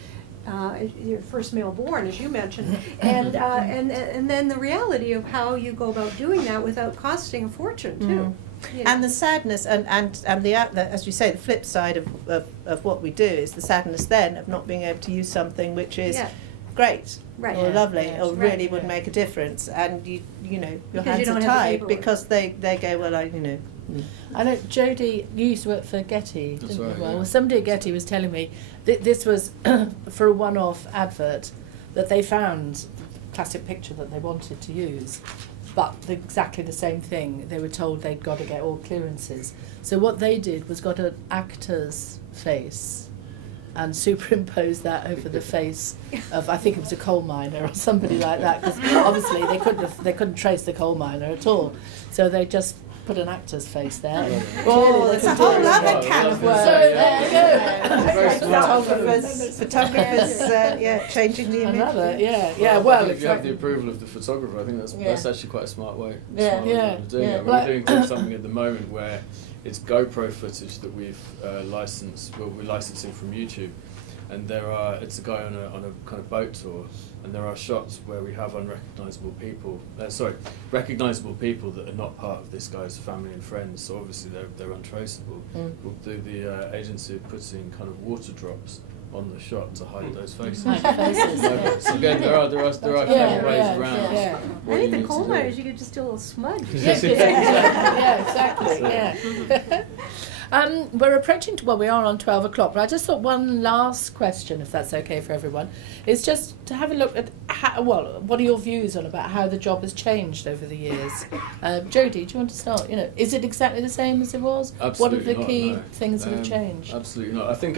your first male born, as you mentioned, and then the reality of how you go about doing that without costing a fortune too. You know. And the sadness and the as you say, the flip side of what we do is the sadness then of not being able to use something which is great. Right. Or lovely, Yes. or really would make a difference, and your Because hands you don't are have the tied paperwork. because they go, well, I know Jodie, you used to work for Getty, That's didn't right, you? Well, yeah. somebody at Getty was telling me this was for a one-off advert that they found a classic picture that they wanted to use, but exactly the same thing. They were told they'd got to get all clearances. So what they did was got an actor's face and superimposed that over the face of, I think it was a coal miner or somebody like that, because obviously they couldn't trace the coal miner at all. So they just put an actor's face there. oh, it's a whole other can of worms. So there you Very Photographers, changing the image. Another, Well, I think if you have the approval of the photographer, I think that's actually quite a smart way. Yeah. Smart way of doing it. I mean, Well, we're doing something at the moment where it's GoPro footage that we've licensed. Well, we're licensing from YouTube, and it's a guy on a kind of boat tour, and there are shots where we have recognizable people that are not part of this guy's family and friends. So obviously they're untraceable. The agency putting kind of water drops on the shot to hide those faces. So again, there are clever ways around. yeah. what I you think the need coal to do. miners, you could just do a little smudge. Exactly. Yeah. We're approaching we are on 12 o'clock, but I just thought one last question, if that's okay for everyone, is just to have a look at what are your views on about how the job has changed over the years? Jodie, do you want to start? Is it exactly the same as it was? Absolutely what are the not, key no. things that have changed? Absolutely not. I think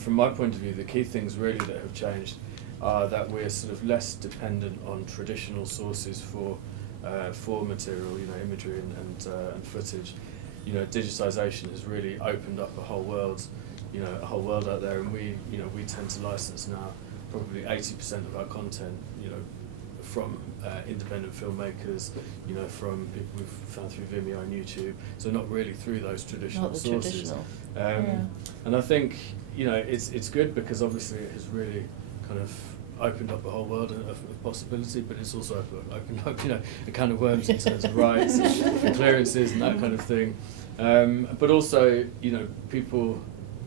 from my point of view, the key things really that have changed are that we're sort of less dependent on traditional sources for material, imagery and footage. Digitisation has really opened up a whole world out there, and we tend to license now probably 80% of our content, from independent filmmakers, from people we've found through Vimeo and YouTube, so not really through those traditional Not the sources. traditional. And I think it's good because obviously it has really kind of opened up a whole world of possibility, but it's also opened up a can of worms in terms of rights and clearances and that kind of thing. But also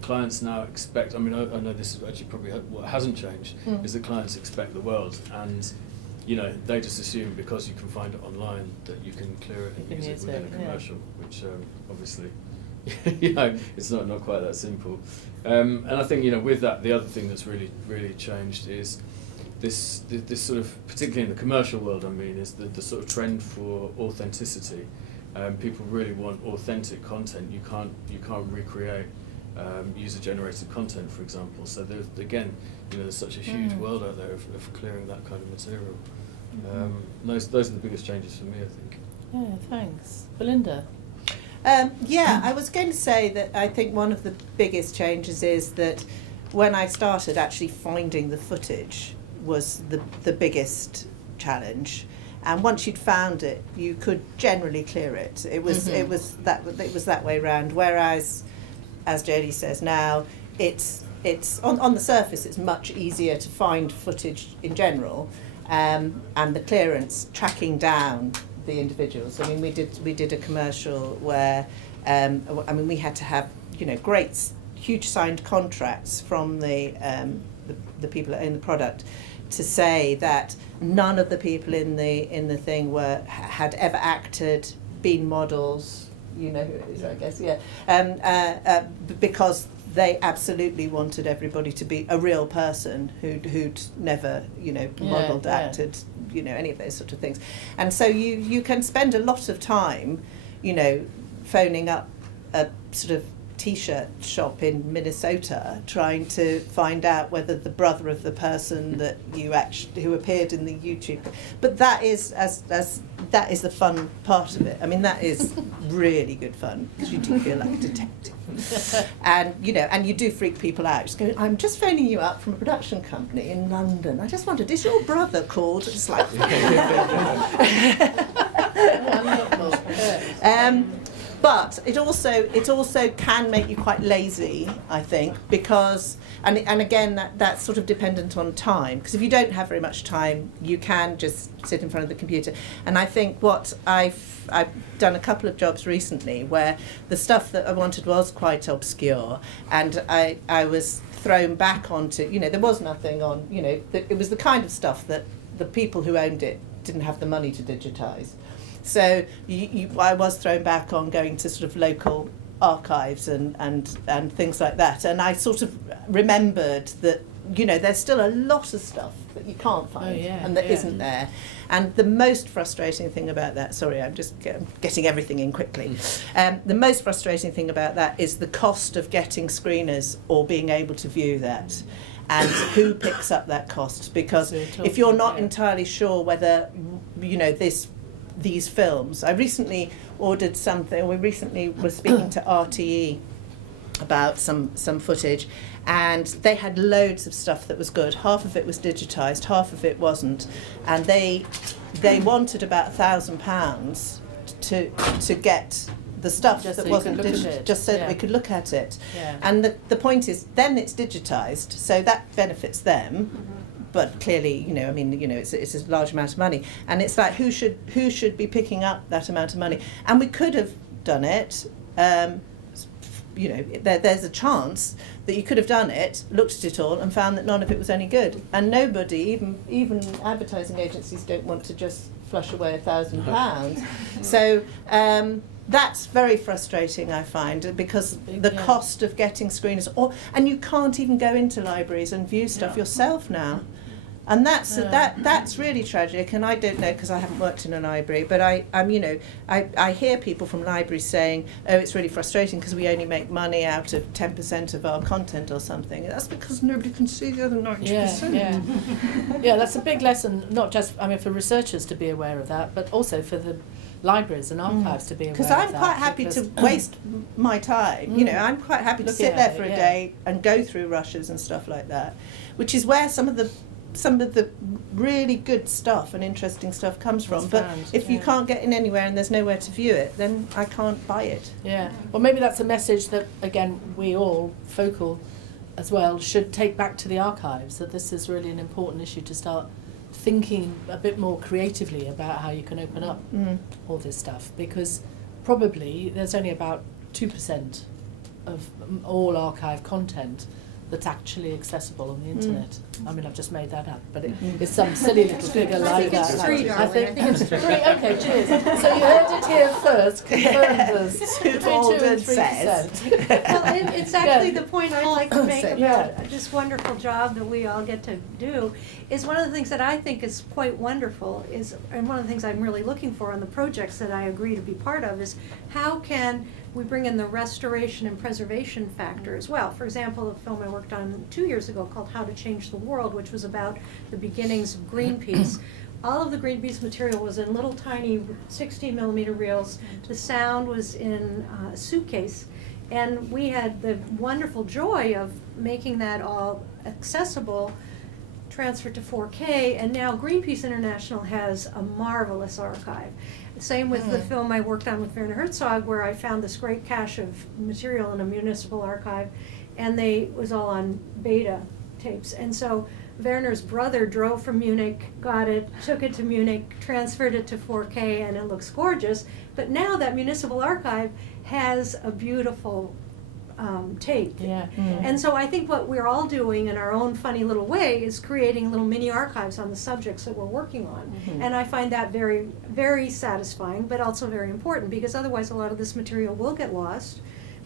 clients now expect. I mean, I know this is actually probably what hasn't changed is that clients expect the world, and they just assume because you can find it online that you can clear it and use it within a commercial, which obviously it's not quite that simple. And I think with that, the other thing that's really changed is this sort of, particularly in the commercial world, I mean, is the sort of trend for authenticity. People really want authentic content. You can't recreate user-generated content, for example. So there's such a huge world out there of clearing that kind of material. Those are the biggest changes for me, I think. Yeah, thanks. Belinda? I was going to say that I think one of the biggest changes is that when I started, actually finding the footage was the biggest challenge. And once you'd found it, you could generally clear it. It was that way around. Whereas, as Jodie says now, it's on the surface it's much easier to find footage in general, and the clearance, tracking down the individuals. I mean, we did a commercial where we had to have huge signed contracts from the people in the product to say that none of the people in the thing had ever acted been models, you know who it is, I guess, yeah, because they absolutely wanted everybody to be a real person who'd never, you know, modelled, acted, you know, any of those sort of things. And so you can spend a lot of time, you know, phoning up a sort of T-shirt shop in Minnesota trying to find out whether the brother of the person that you actually who appeared in the YouTube. But that is that is the fun part of it. I mean, that is really good fun because you do feel like a detective. And you know, and you do freak people out. Just go, I'm just phoning you up from a production company in London. I just wondered, is your brother called? It's like but it also can make you quite lazy, I think, because and again that's sort of dependent on time, because if you don't have very much time, you can just sit in front of the computer. And I think what I've done a couple of jobs recently where the stuff that I wanted was quite obscure, and I was thrown back onto, you know, there was nothing on, you know, it was the kind of stuff that the people who owned it didn't have the money to digitise. So I was thrown back on going to sort of local archives and things like that, and I sort of remembered that, you know, there's still a lot of stuff that you can't find and that isn't there. And the most frustrating thing about that, sorry, I'm just getting everything in quickly. The most frustrating thing about that is the cost of getting screeners or being able to view that. And who picks up that cost? Because if you're not entirely sure whether, you know, these films. I recently ordered something. We recently were speaking to RTE about some footage, and they had loads of stuff that was good. Half of it was digitised, half of it wasn't, and they wanted about £1,000 to get the stuff just that so wasn't digital, just so that we could look at it. Yeah. And the point is, then it's digitised, so that benefits them. Mm-hmm. But clearly, you know, I mean, you know, it's a large amount of money, and it's like who should be picking up that amount of money? And we could have done it. You know, there's a chance that you could have done it, looked at it all, and found that none of it was any good. And nobody, even advertising agencies, don't want to just flush away £1,000. So. That's very frustrating, I find, because the cost of getting screeners, and you can't even go into libraries and view stuff yourself now, and that's really tragic. And I don't know, because I haven't worked in a library, but I hear people from libraries saying, oh, it's really frustrating because we only make money out of 10% of our content or something. That's because nobody can see the other 90%. Yeah, that's a big lesson, not just, I mean, for researchers to be aware of that, but also for the libraries and archives to be aware of that. Because I'm quite happy to waste my time. You know, I'm quite happy to sit there for a day and go through rushes and stuff like that, which is where some of the really good stuff and interesting stuff comes from. But if you can't get in anywhere and there's nowhere to view it, then I can't buy it. Yeah. Well, maybe that's a message that, again, we all, Focal as well, should take back to the archives, that this is really an important issue to start thinking a bit more creatively about how you can open up all this stuff, because probably there's only about 2% of all archive content that's actually accessible on the internet. I mean, I've just made that up, but it's some silly little figure like that. It's 3, I think it's 3. Okay, cheers. So you heard it here first. Confirmed us. Between 2 and 3%. Well, it's actually the point I'd like to make about this wonderful job that we all get to do. Is one of the things that I think is quite wonderful and one of the things I'm really looking for on the projects that I agree to be part of, is how can we bring in the restoration and preservation factor as well. For example, a film I worked on 2 years ago called How to Change the World, which was about the beginnings of Greenpeace. All of the Greenpeace material was in little tiny 16mm reels. The sound was in a suitcase. And we had the wonderful joy of making that all accessible, transferred to 4K, and now Greenpeace International has a marvelous archive. Same with the film I worked on with Werner Herzog, where I found this great cache of material in a municipal archive, and it was all on beta tapes. And so Werner's brother drove from Munich, got it, took it to Munich, transferred it to 4K, and it looks gorgeous. But now that municipal archive has a beautiful tape. Yeah. And so I think what we're all doing in our own funny little way is creating little mini archives on the subjects that we're working on. And I find that very, very satisfying, but also very important, because otherwise a lot of this material will get lost.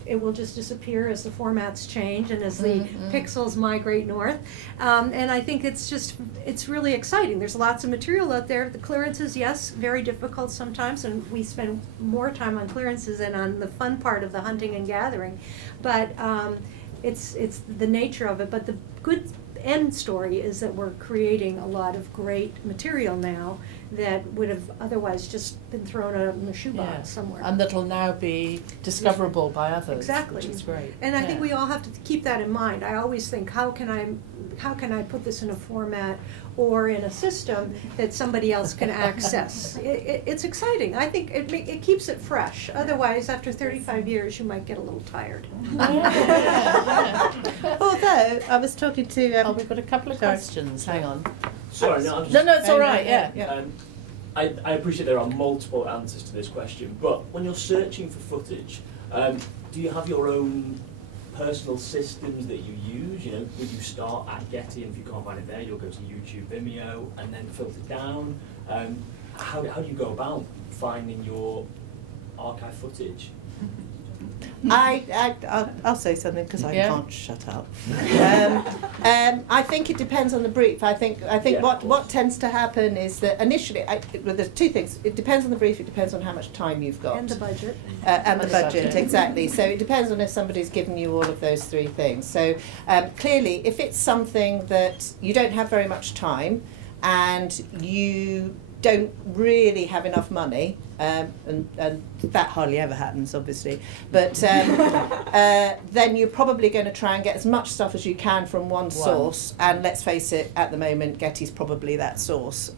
It will just disappear as the formats change and as the pixels migrate north. And I think it's really exciting. There's lots of material out there. The clearances, yes, very difficult sometimes, and we spend more time on clearances than on the fun part of the hunting and gathering. But it's the nature of it. But the good end story is that we're creating a lot of great material now that would have otherwise just been thrown out in the shoebox somewhere. And that'll now be discoverable by others. Exactly. Which is great. And I think we all have to keep that in mind. I always think, how can I put this in a format or in a system that somebody else can access? It's exciting. I think it keeps it fresh. Otherwise, after 35 years, you might get a little tired. Although I was talking to we've got a couple of questions. Hang on. Sorry, no, I'm just, No, it's all right. Yeah. I appreciate there are multiple answers to this question, but when you're searching for footage, do you have your own personal systems that you use? You know, would you start at Getty, and if you can't find it there, you'll go to YouTube, Vimeo, and then filter down? How do you go about finding your archive footage? I'll say something because I can't shut up. I think it depends on the brief. I think what tends to happen is that initially, there's two things. It depends on the brief. It depends on how much time you've got. And the budget. And the budget, exactly. So it depends on if somebody's given you all of those three things. So clearly, if it's something that you don't have very much time and you don't really have enough money, and that hardly ever happens, obviously, but then you're probably going to try and get as much stuff as you can from one source, and let's face it, at the moment Getty's probably that source,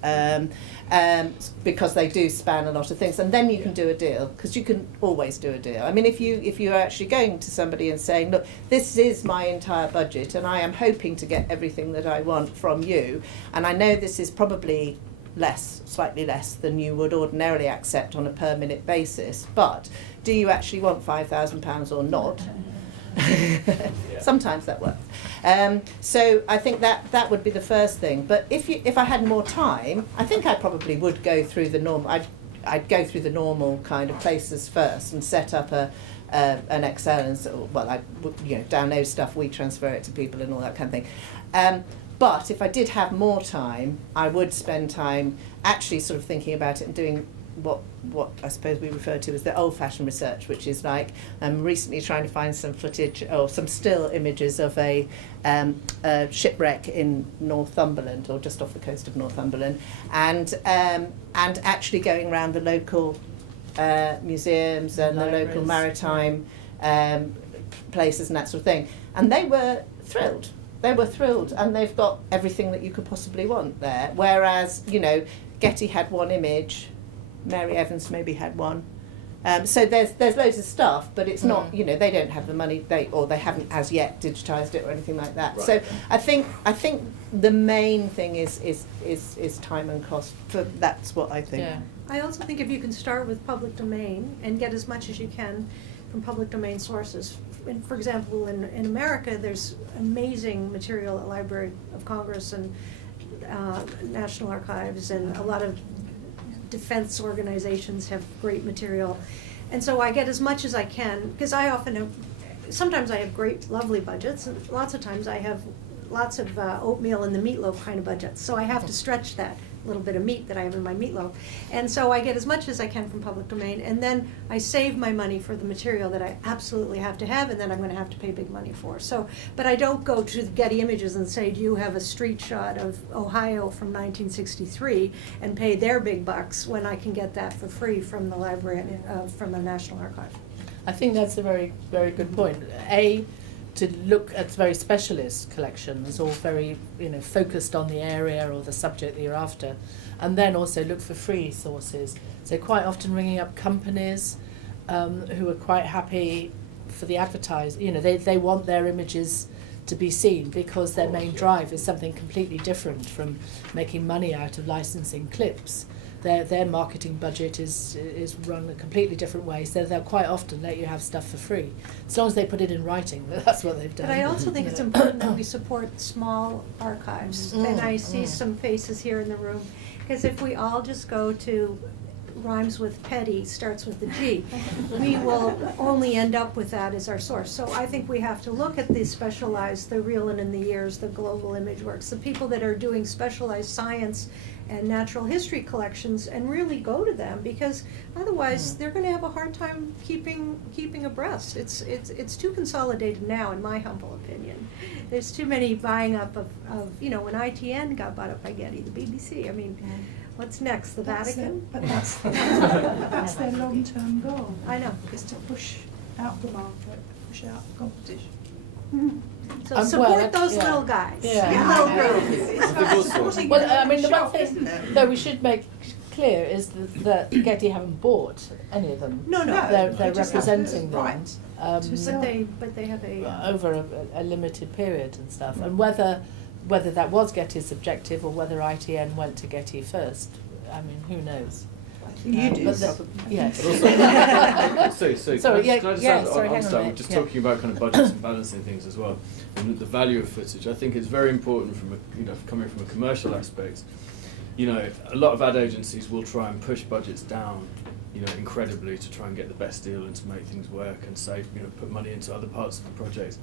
because they do span a lot of things, and then you can do a deal, because you can always do a deal. I mean, if you're actually going to somebody and saying, look, this is my entire budget and I am hoping to get everything that I want from you, and I know this is probably slightly less than you would ordinarily accept on a per minute basis, but do you actually want £5,000 or not? Sometimes that works. So I think that would be the first thing. But if I had more time, I think I probably would go through the normal. I'd go through the normal kind of places first and set up an Excel and I download stuff, we transfer it to people and all that kind of thing. But if I did have more time, I would spend time actually sort of thinking about it and doing what I suppose we refer to as the old-fashioned research, which is like I'm recently trying to find some footage or some still images of a shipwreck in Northumberland, or just off the coast of Northumberland, and actually going around the local museums and the local maritime places and that sort of thing. And they were thrilled. And they've got everything that you could possibly want there. Whereas, Getty had one image, Mary Evans maybe had one. So there's loads of stuff, but it's not, they don't have the money, they haven't as yet digitised it or anything like that. Right. So I think the main thing is time and cost. That's what I think. Yeah. I also think if you can start with public domain and get as much as you can from public domain sources. For example, in America, there's amazing material at Library of Congress and National Archives, and a lot of defense organizations have great material. And so I get as much as I can, because sometimes I have great, lovely budgets, and lots of times I have lots of oatmeal and the meatloaf kind of budgets. So I have to stretch that little bit of meat that I have in my meatloaf. And so I get as much as I can from public domain, and then I save my money for the material that I absolutely have to have, and then I'm going to have to pay big money for. So, but I don't go to Getty Images and say, do you have a street shot of Ohio from 1963, and pay their big bucks when I can get that for free from the library, from the National Archive. I think that's a very, very good point. To look at very specialist collections, or very focused on the area or the subject that you're after, and then also look for free sources. So quite often ringing up companies who are quite happy for the advertising. They want their images to be seen, because their main drive is something completely different from making money out of licensing clips. their marketing budget is run a completely different way, so they'll quite often let you have stuff for free. As long as they put it in writing, that's what they've done. But I also think it's important that we support small archives. And I see some faces here in the room, because if we all just go to rhymes with petty, starts with the G, we will only end up with that as our source. So I think we have to look at the specialized, the Reelin and the Years, the Global Image Works, the people that are doing specialized science and natural history collections, and really go to them, because otherwise they're going to have a hard time keeping abreast. It's too consolidated now, in my humble opinion. There's too many buying up of when ITN got bought up by Getty, the BBC. I mean, what's next? The Vatican? But that's their long-term goal. I know. Is to push out the market, push out the competition. So support those yeah. little guys. Yeah. Little girls. Well, I mean, the one thing that we should make clear is that Getty haven't bought any of them. No. They're they just representing them. right. But they have a over a limited period and stuff, and whether that was Getty's objective or whether ITN went to Getty first, I mean, who knows? You do. Yes. But also, Sue, Sorry, can I just yeah, add sorry, on hang on a that, we're minute, just yeah. talking about kind of budgets and balancing things as well, and the value of footage. I think it's very important from coming from a commercial aspect. A lot of ad agencies will try and push budgets down, incredibly, to try and get the best deal and to make things work and save, put money into other parts of the project.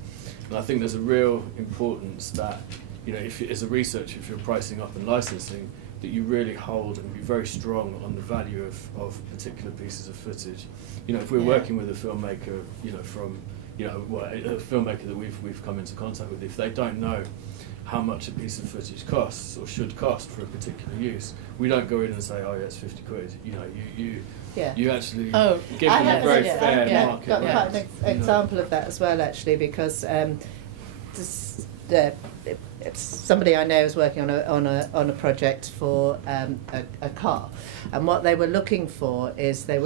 And I think there's a real importance that, if as a researcher, if you're pricing up and licensing, that you really hold and be very strong on the value of particular pieces of footage. If we're working with a filmmaker, from a filmmaker that we've come into contact with, if they don't know how much a piece of footage costs or should cost for a particular use, we don't go in and say, oh yeah, it's 50 quid. You actually give them a very fair market. Got rate, quite an example of that as well, actually, because it's somebody I know is working on a project for a car, and what they were looking for is I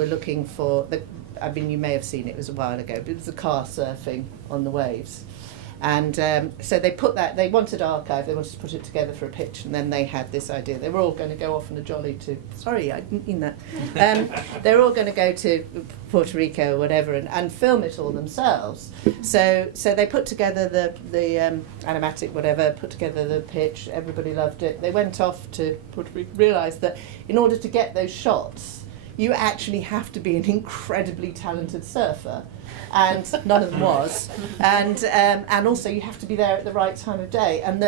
mean, you may have seen it was a while ago, but it was a car surfing on the waves. And so they wanted archive, they wanted to put it together for a pitch, and then they had this idea. They were all going to go off on a jolly to, sorry, I didn't mean that. They were all going to go to Puerto Rico or whatever and film it all themselves. So they put together the animatic whatever, put together the pitch, everybody loved it. They went off to Puerto Rico, realised that in order to get those shots, you actually have to be an incredibly talented surfer, and none of them was, and also you have to be there at the right time of day, and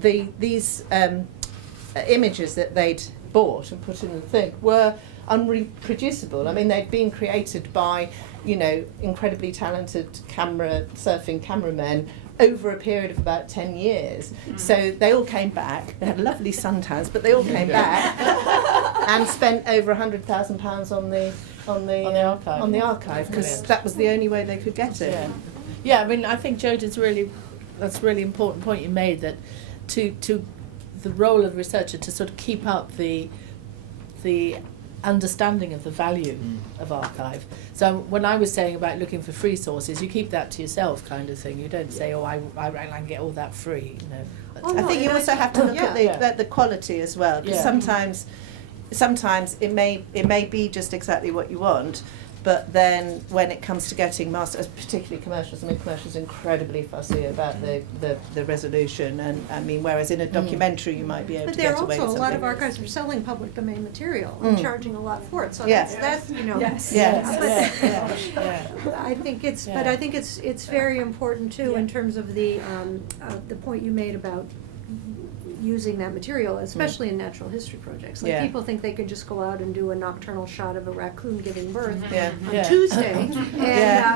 these images that they'd bought and put in the thing were unreproducible. I mean, they'd been created by incredibly talented surfing cameramen over a period of about 10 years. So they all came back. They had lovely suntans, but they all came back and spent over £100,000 on the archive because that was the only way they could get it. Yeah. I mean, I think Jodys that's a really important point you made, that to the role of researcher to sort of keep up the understanding of the value of archive. So when I was saying about looking for free sources, you keep that to yourself, kind of thing. You don't say, "Oh, I can get all that free." I think you also have to look at the quality as well, because sometimes it may be just exactly what you want, but then when it comes to getting particularly commercials, I mean, commercials are incredibly fussy about the resolution, and I mean, whereas in a documentary you might be able to get away with something. But there are also a lot of archives are selling public domain material and charging a lot for it. So that's I think it's very important too in terms of the point you made about using that material, especially in natural history projects. Like people think they can just go out and do a nocturnal shot of a raccoon giving birth on Tuesday, and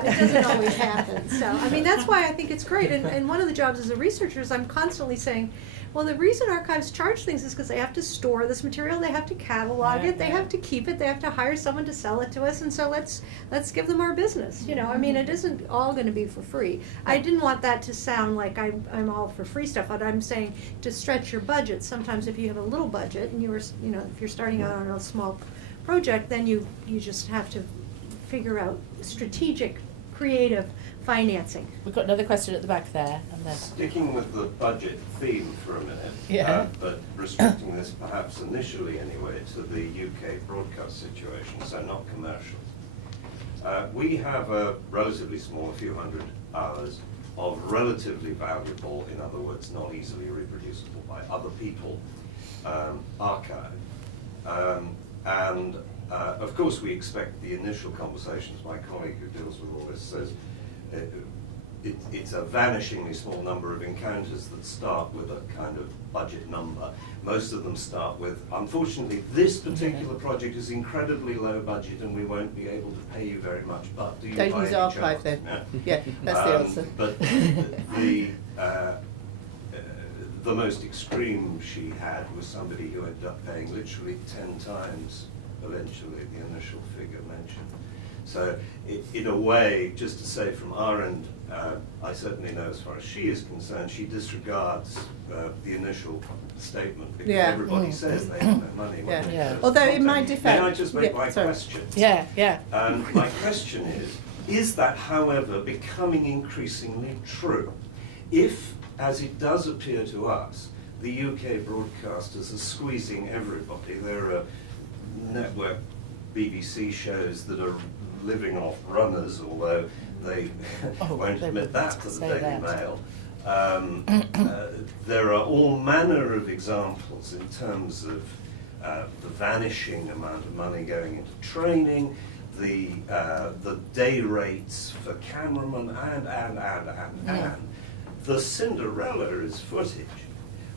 it doesn't always happen. So, I mean, that's why I think it's great. And one of the jobs as a researcher is I'm constantly saying, well, the reason archives charge things is because they have to store this material, they have to catalog it, they have to keep it, they have to hire someone to sell it to us, and so let's give them our business. I mean, it isn't all going to be for free. I didn't want that to sound like I'm all for free stuff, but I'm saying to stretch your budget. Sometimes if you have a little budget and if you're starting out on a small project, then you just have to figure out strategic creative financing. We've got another question at the back there, and then Sticking with the budget theme for a minute, Yeah. but restricting this perhaps initially anyway to the UK broadcast situation, so not commercials. We have a relatively small, a few hundred hours of relatively valuable, in other words, not easily reproducible by other people, archive. Of course, we expect the initial conversations. My colleague who deals with all this says it's a vanishingly small number of encounters that start with a kind of budget number. Most of them start with, unfortunately, this particular project is incredibly low budget and we won't be able to pay you very much, but do you Don't by use any archive chance? then. Yeah, that's the answer. But the most extreme she had was somebody who ended up paying literally 10 times eventually the initial figure mentioned. So in a way, just to say from our end, I certainly know as far as she is concerned, she disregards the initial statement because Yeah. everybody says they have no money. when Yeah. they Yeah. post Although in content. my defence, May I just make yeah, my sorry. question? yeah. My question is that, however, becoming increasingly true? If, as it does appear to us, the UK broadcasters are squeezing everybody, there are network BBC shows that are living off runners, although they won't they admit wouldn't that to the say Daily that. Mail. There are all manner of examples in terms of the vanishing amount of money going into training, the day rates for cameramen, and. The Cinderella is footage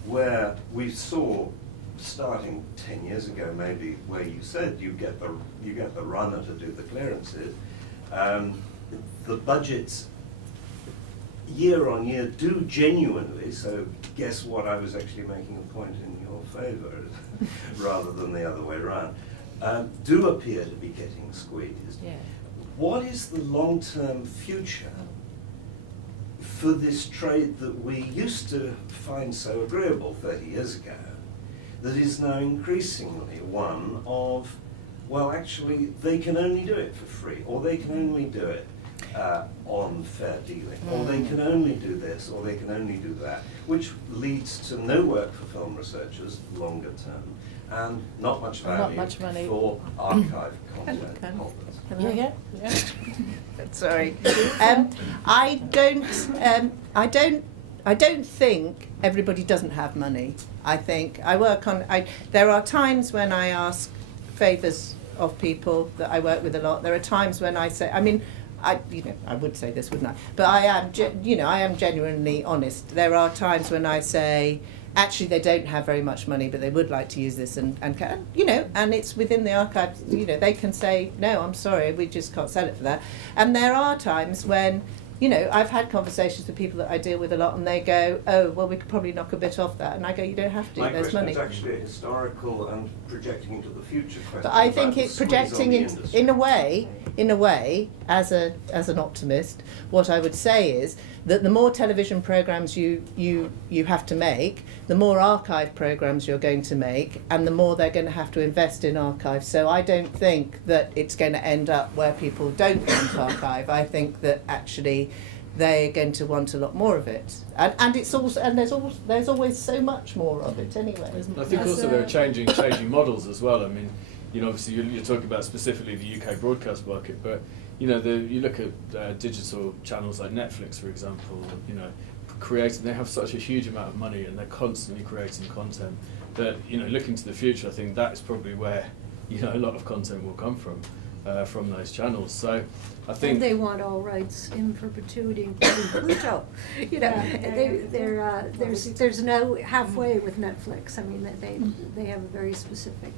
where we saw, starting 10 years ago maybe, where you said you get the runner to do the clearances. The budgets year on year do genuinely, so guess what, I was actually making a point in your favour rather than the other way around, do appear to be getting squeezed. Yeah. What is the long-term future for this trade that we used to find so agreeable 30 years ago, that is now increasingly one of, well, actually, they can only do it for free, or they can only do it on fair dealing, or they can only do this, or they can only do that, which leads to no work for film researchers longer term, and not much value Not much money. for archive content Can- holders. Yeah. Sorry. I don't think everybody doesn't have money. I think I work on. There are times when I ask favours of people that I work with a lot. There are times when I say, I would say this, wouldn't I? But I am genuinely honest. There are times when I say, actually, they don't have very much money, but they would like to use this, and it's within the archives. They can say, no, I'm sorry, we just can't sell it for that. And there are times when, I've had conversations with people that I deal with a lot, and they go, oh, well, we could probably knock a bit off that, and I go, you don't have to. My There's question money. is actually a historical and projecting into the future question. But I about think the it's squeeze projecting on the in industry. a way, as an optimist, what I would say is that the more television programmes you have to make, the more archive programmes you're going to make, and the more they're going to have to invest in archive. So I don't think that it's going to end up where people don't want archive. I think that actually they're going to want a lot more of it, and it's also, and there's always so much more of it anyway. I think also there are changing models as well. I mean, obviously you're talking about specifically the UK broadcast market, but you look at digital channels like Netflix, for example. They have such a huge amount of money and they're constantly creating content that looking to the future, I think that's probably where a lot of content will come from those channels. So I think And they want all rights in perpetuity, including Pluto. There's no halfway with Netflix. They have a very specific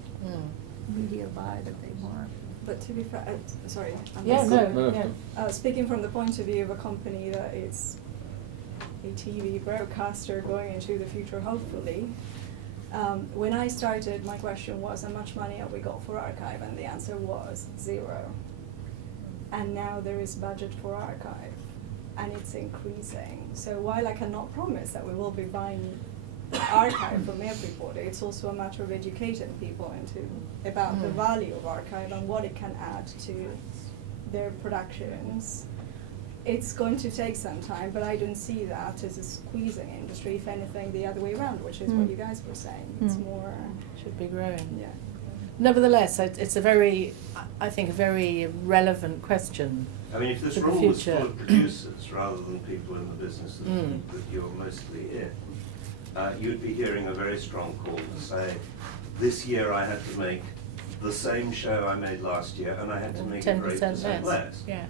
media buy that they want. But to be fair, sorry. I'm Yeah, just- no, No. yeah. Speaking from the point of view of a company that is a TV broadcaster going into the future, hopefully, when I started, my question was, how much money have we got for archive? And the answer was 0. And now there is budget for archive, and it's increasing. So while I cannot promise that we will be buying archive from everybody, it's also a matter of educating people about the value of archive and what it can add to their productions. it's going to take some time, but I don't see that as a squeezing industry. If anything, the other way around, which is what you guys were saying. It's more. Should be growing. Yeah. Nevertheless, it's a very, I think, a very relevant question. I mean, if this For the room was future. full of producers rather than people in the business that you're mostly in, you'd be hearing a very strong call to say, this year I had to make the same show I made last year, and I had to make it 8% less. Yeah.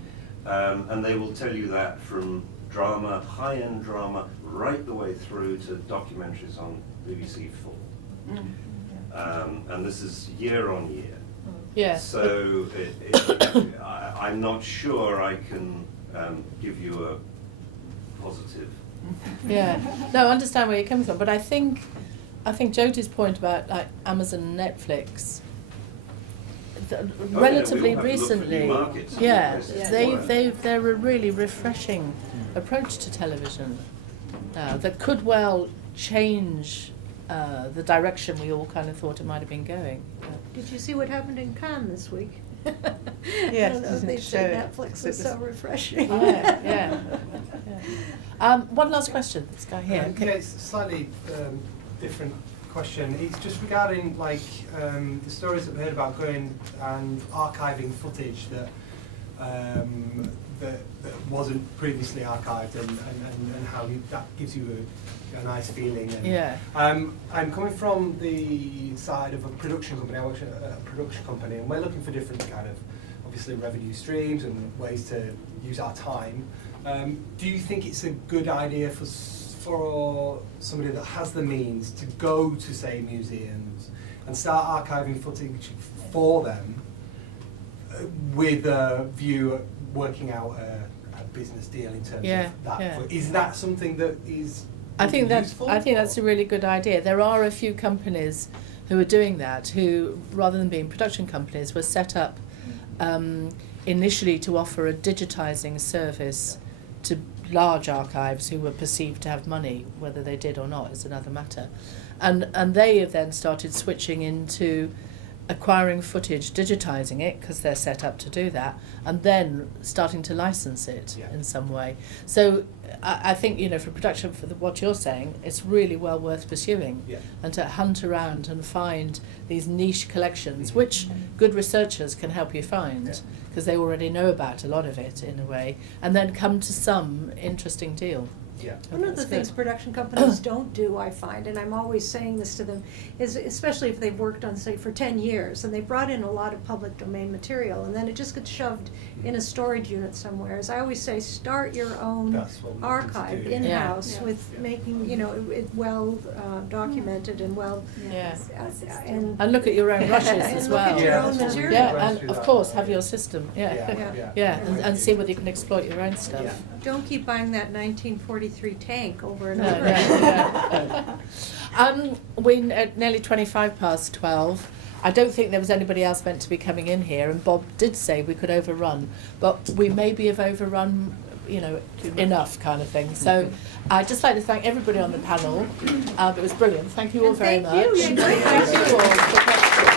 And they will tell you that from drama, high-end drama, right the way through to documentaries on BBC 4. And this is year on year. Yeah. So I'm not sure I can give you a positive. Yeah. No, I understand where you're coming from, but I think Jodie's point about like Amazon and Netflix, relatively we all have to look for new recently, markets and yeah, places to work. they're a really refreshing approach to television that could well change the direction we all kind of thought it might have been going. Did you see what happened in Cannes this week? Yes, I don't know if doesn't they it said show it? Netflix was so refreshing. Yeah. One last question, this guy here. Yeah, it's a slightly different question. It's just regarding like the stories that we heard about going and archiving footage that that wasn't previously archived, and how that gives you a nice feeling. And, Yeah. I'm coming from the side of a production company. I work at a production company, and we're looking for different kind of, obviously, revenue streams and ways to use our time. Do you think it's a good idea for somebody that has the means to go to, say, museums and start archiving footage for them with a view at working out a business deal in terms of that? Yeah. Is that something that is I think useful, that's a really good idea. There are a few companies who are doing that, who, rather than being production companies, were set up initially to offer a digitizing service to large archives who were perceived to have money. Whether they did or not is another matter. And they have then started switching into acquiring footage, digitizing it, because they're set up to do that, and then starting to license it in some way. So I think, for production, for what you're saying, it's really well worth pursuing, and to hunt around and find these niche collections, which good researchers can help you find, because they already know about a lot of it in a way, and then come to some interesting deal. Yeah. One of the things production companies don't do, I find, and I'm always saying this to them, is especially if they've worked on, say, for 10 years, and they brought in a lot of public domain material, and then it just gets shoved in a storage unit somewhere. As I always say, start your own That's what we're looking to archive do. in-house Yeah. with making, it well documented and well, and And look at your own rushes And as look at well. your Yeah, own that's what we material. do. Yeah, Run and through of that. course have your system. Yeah. And see whether you can exploit your own stuff. Yeah. don't keep buying that 1943 tank over and No, over. We're nearly 25 past 12. I don't think there was anybody else meant to be coming in here, and Bob did say we could overrun, but we maybe have overrun, enough kind of thing. So I'd just like to thank everybody on the panel. It was brilliant. Thank you all And very thank you. much. You enjoyed it. Thank you all for questions.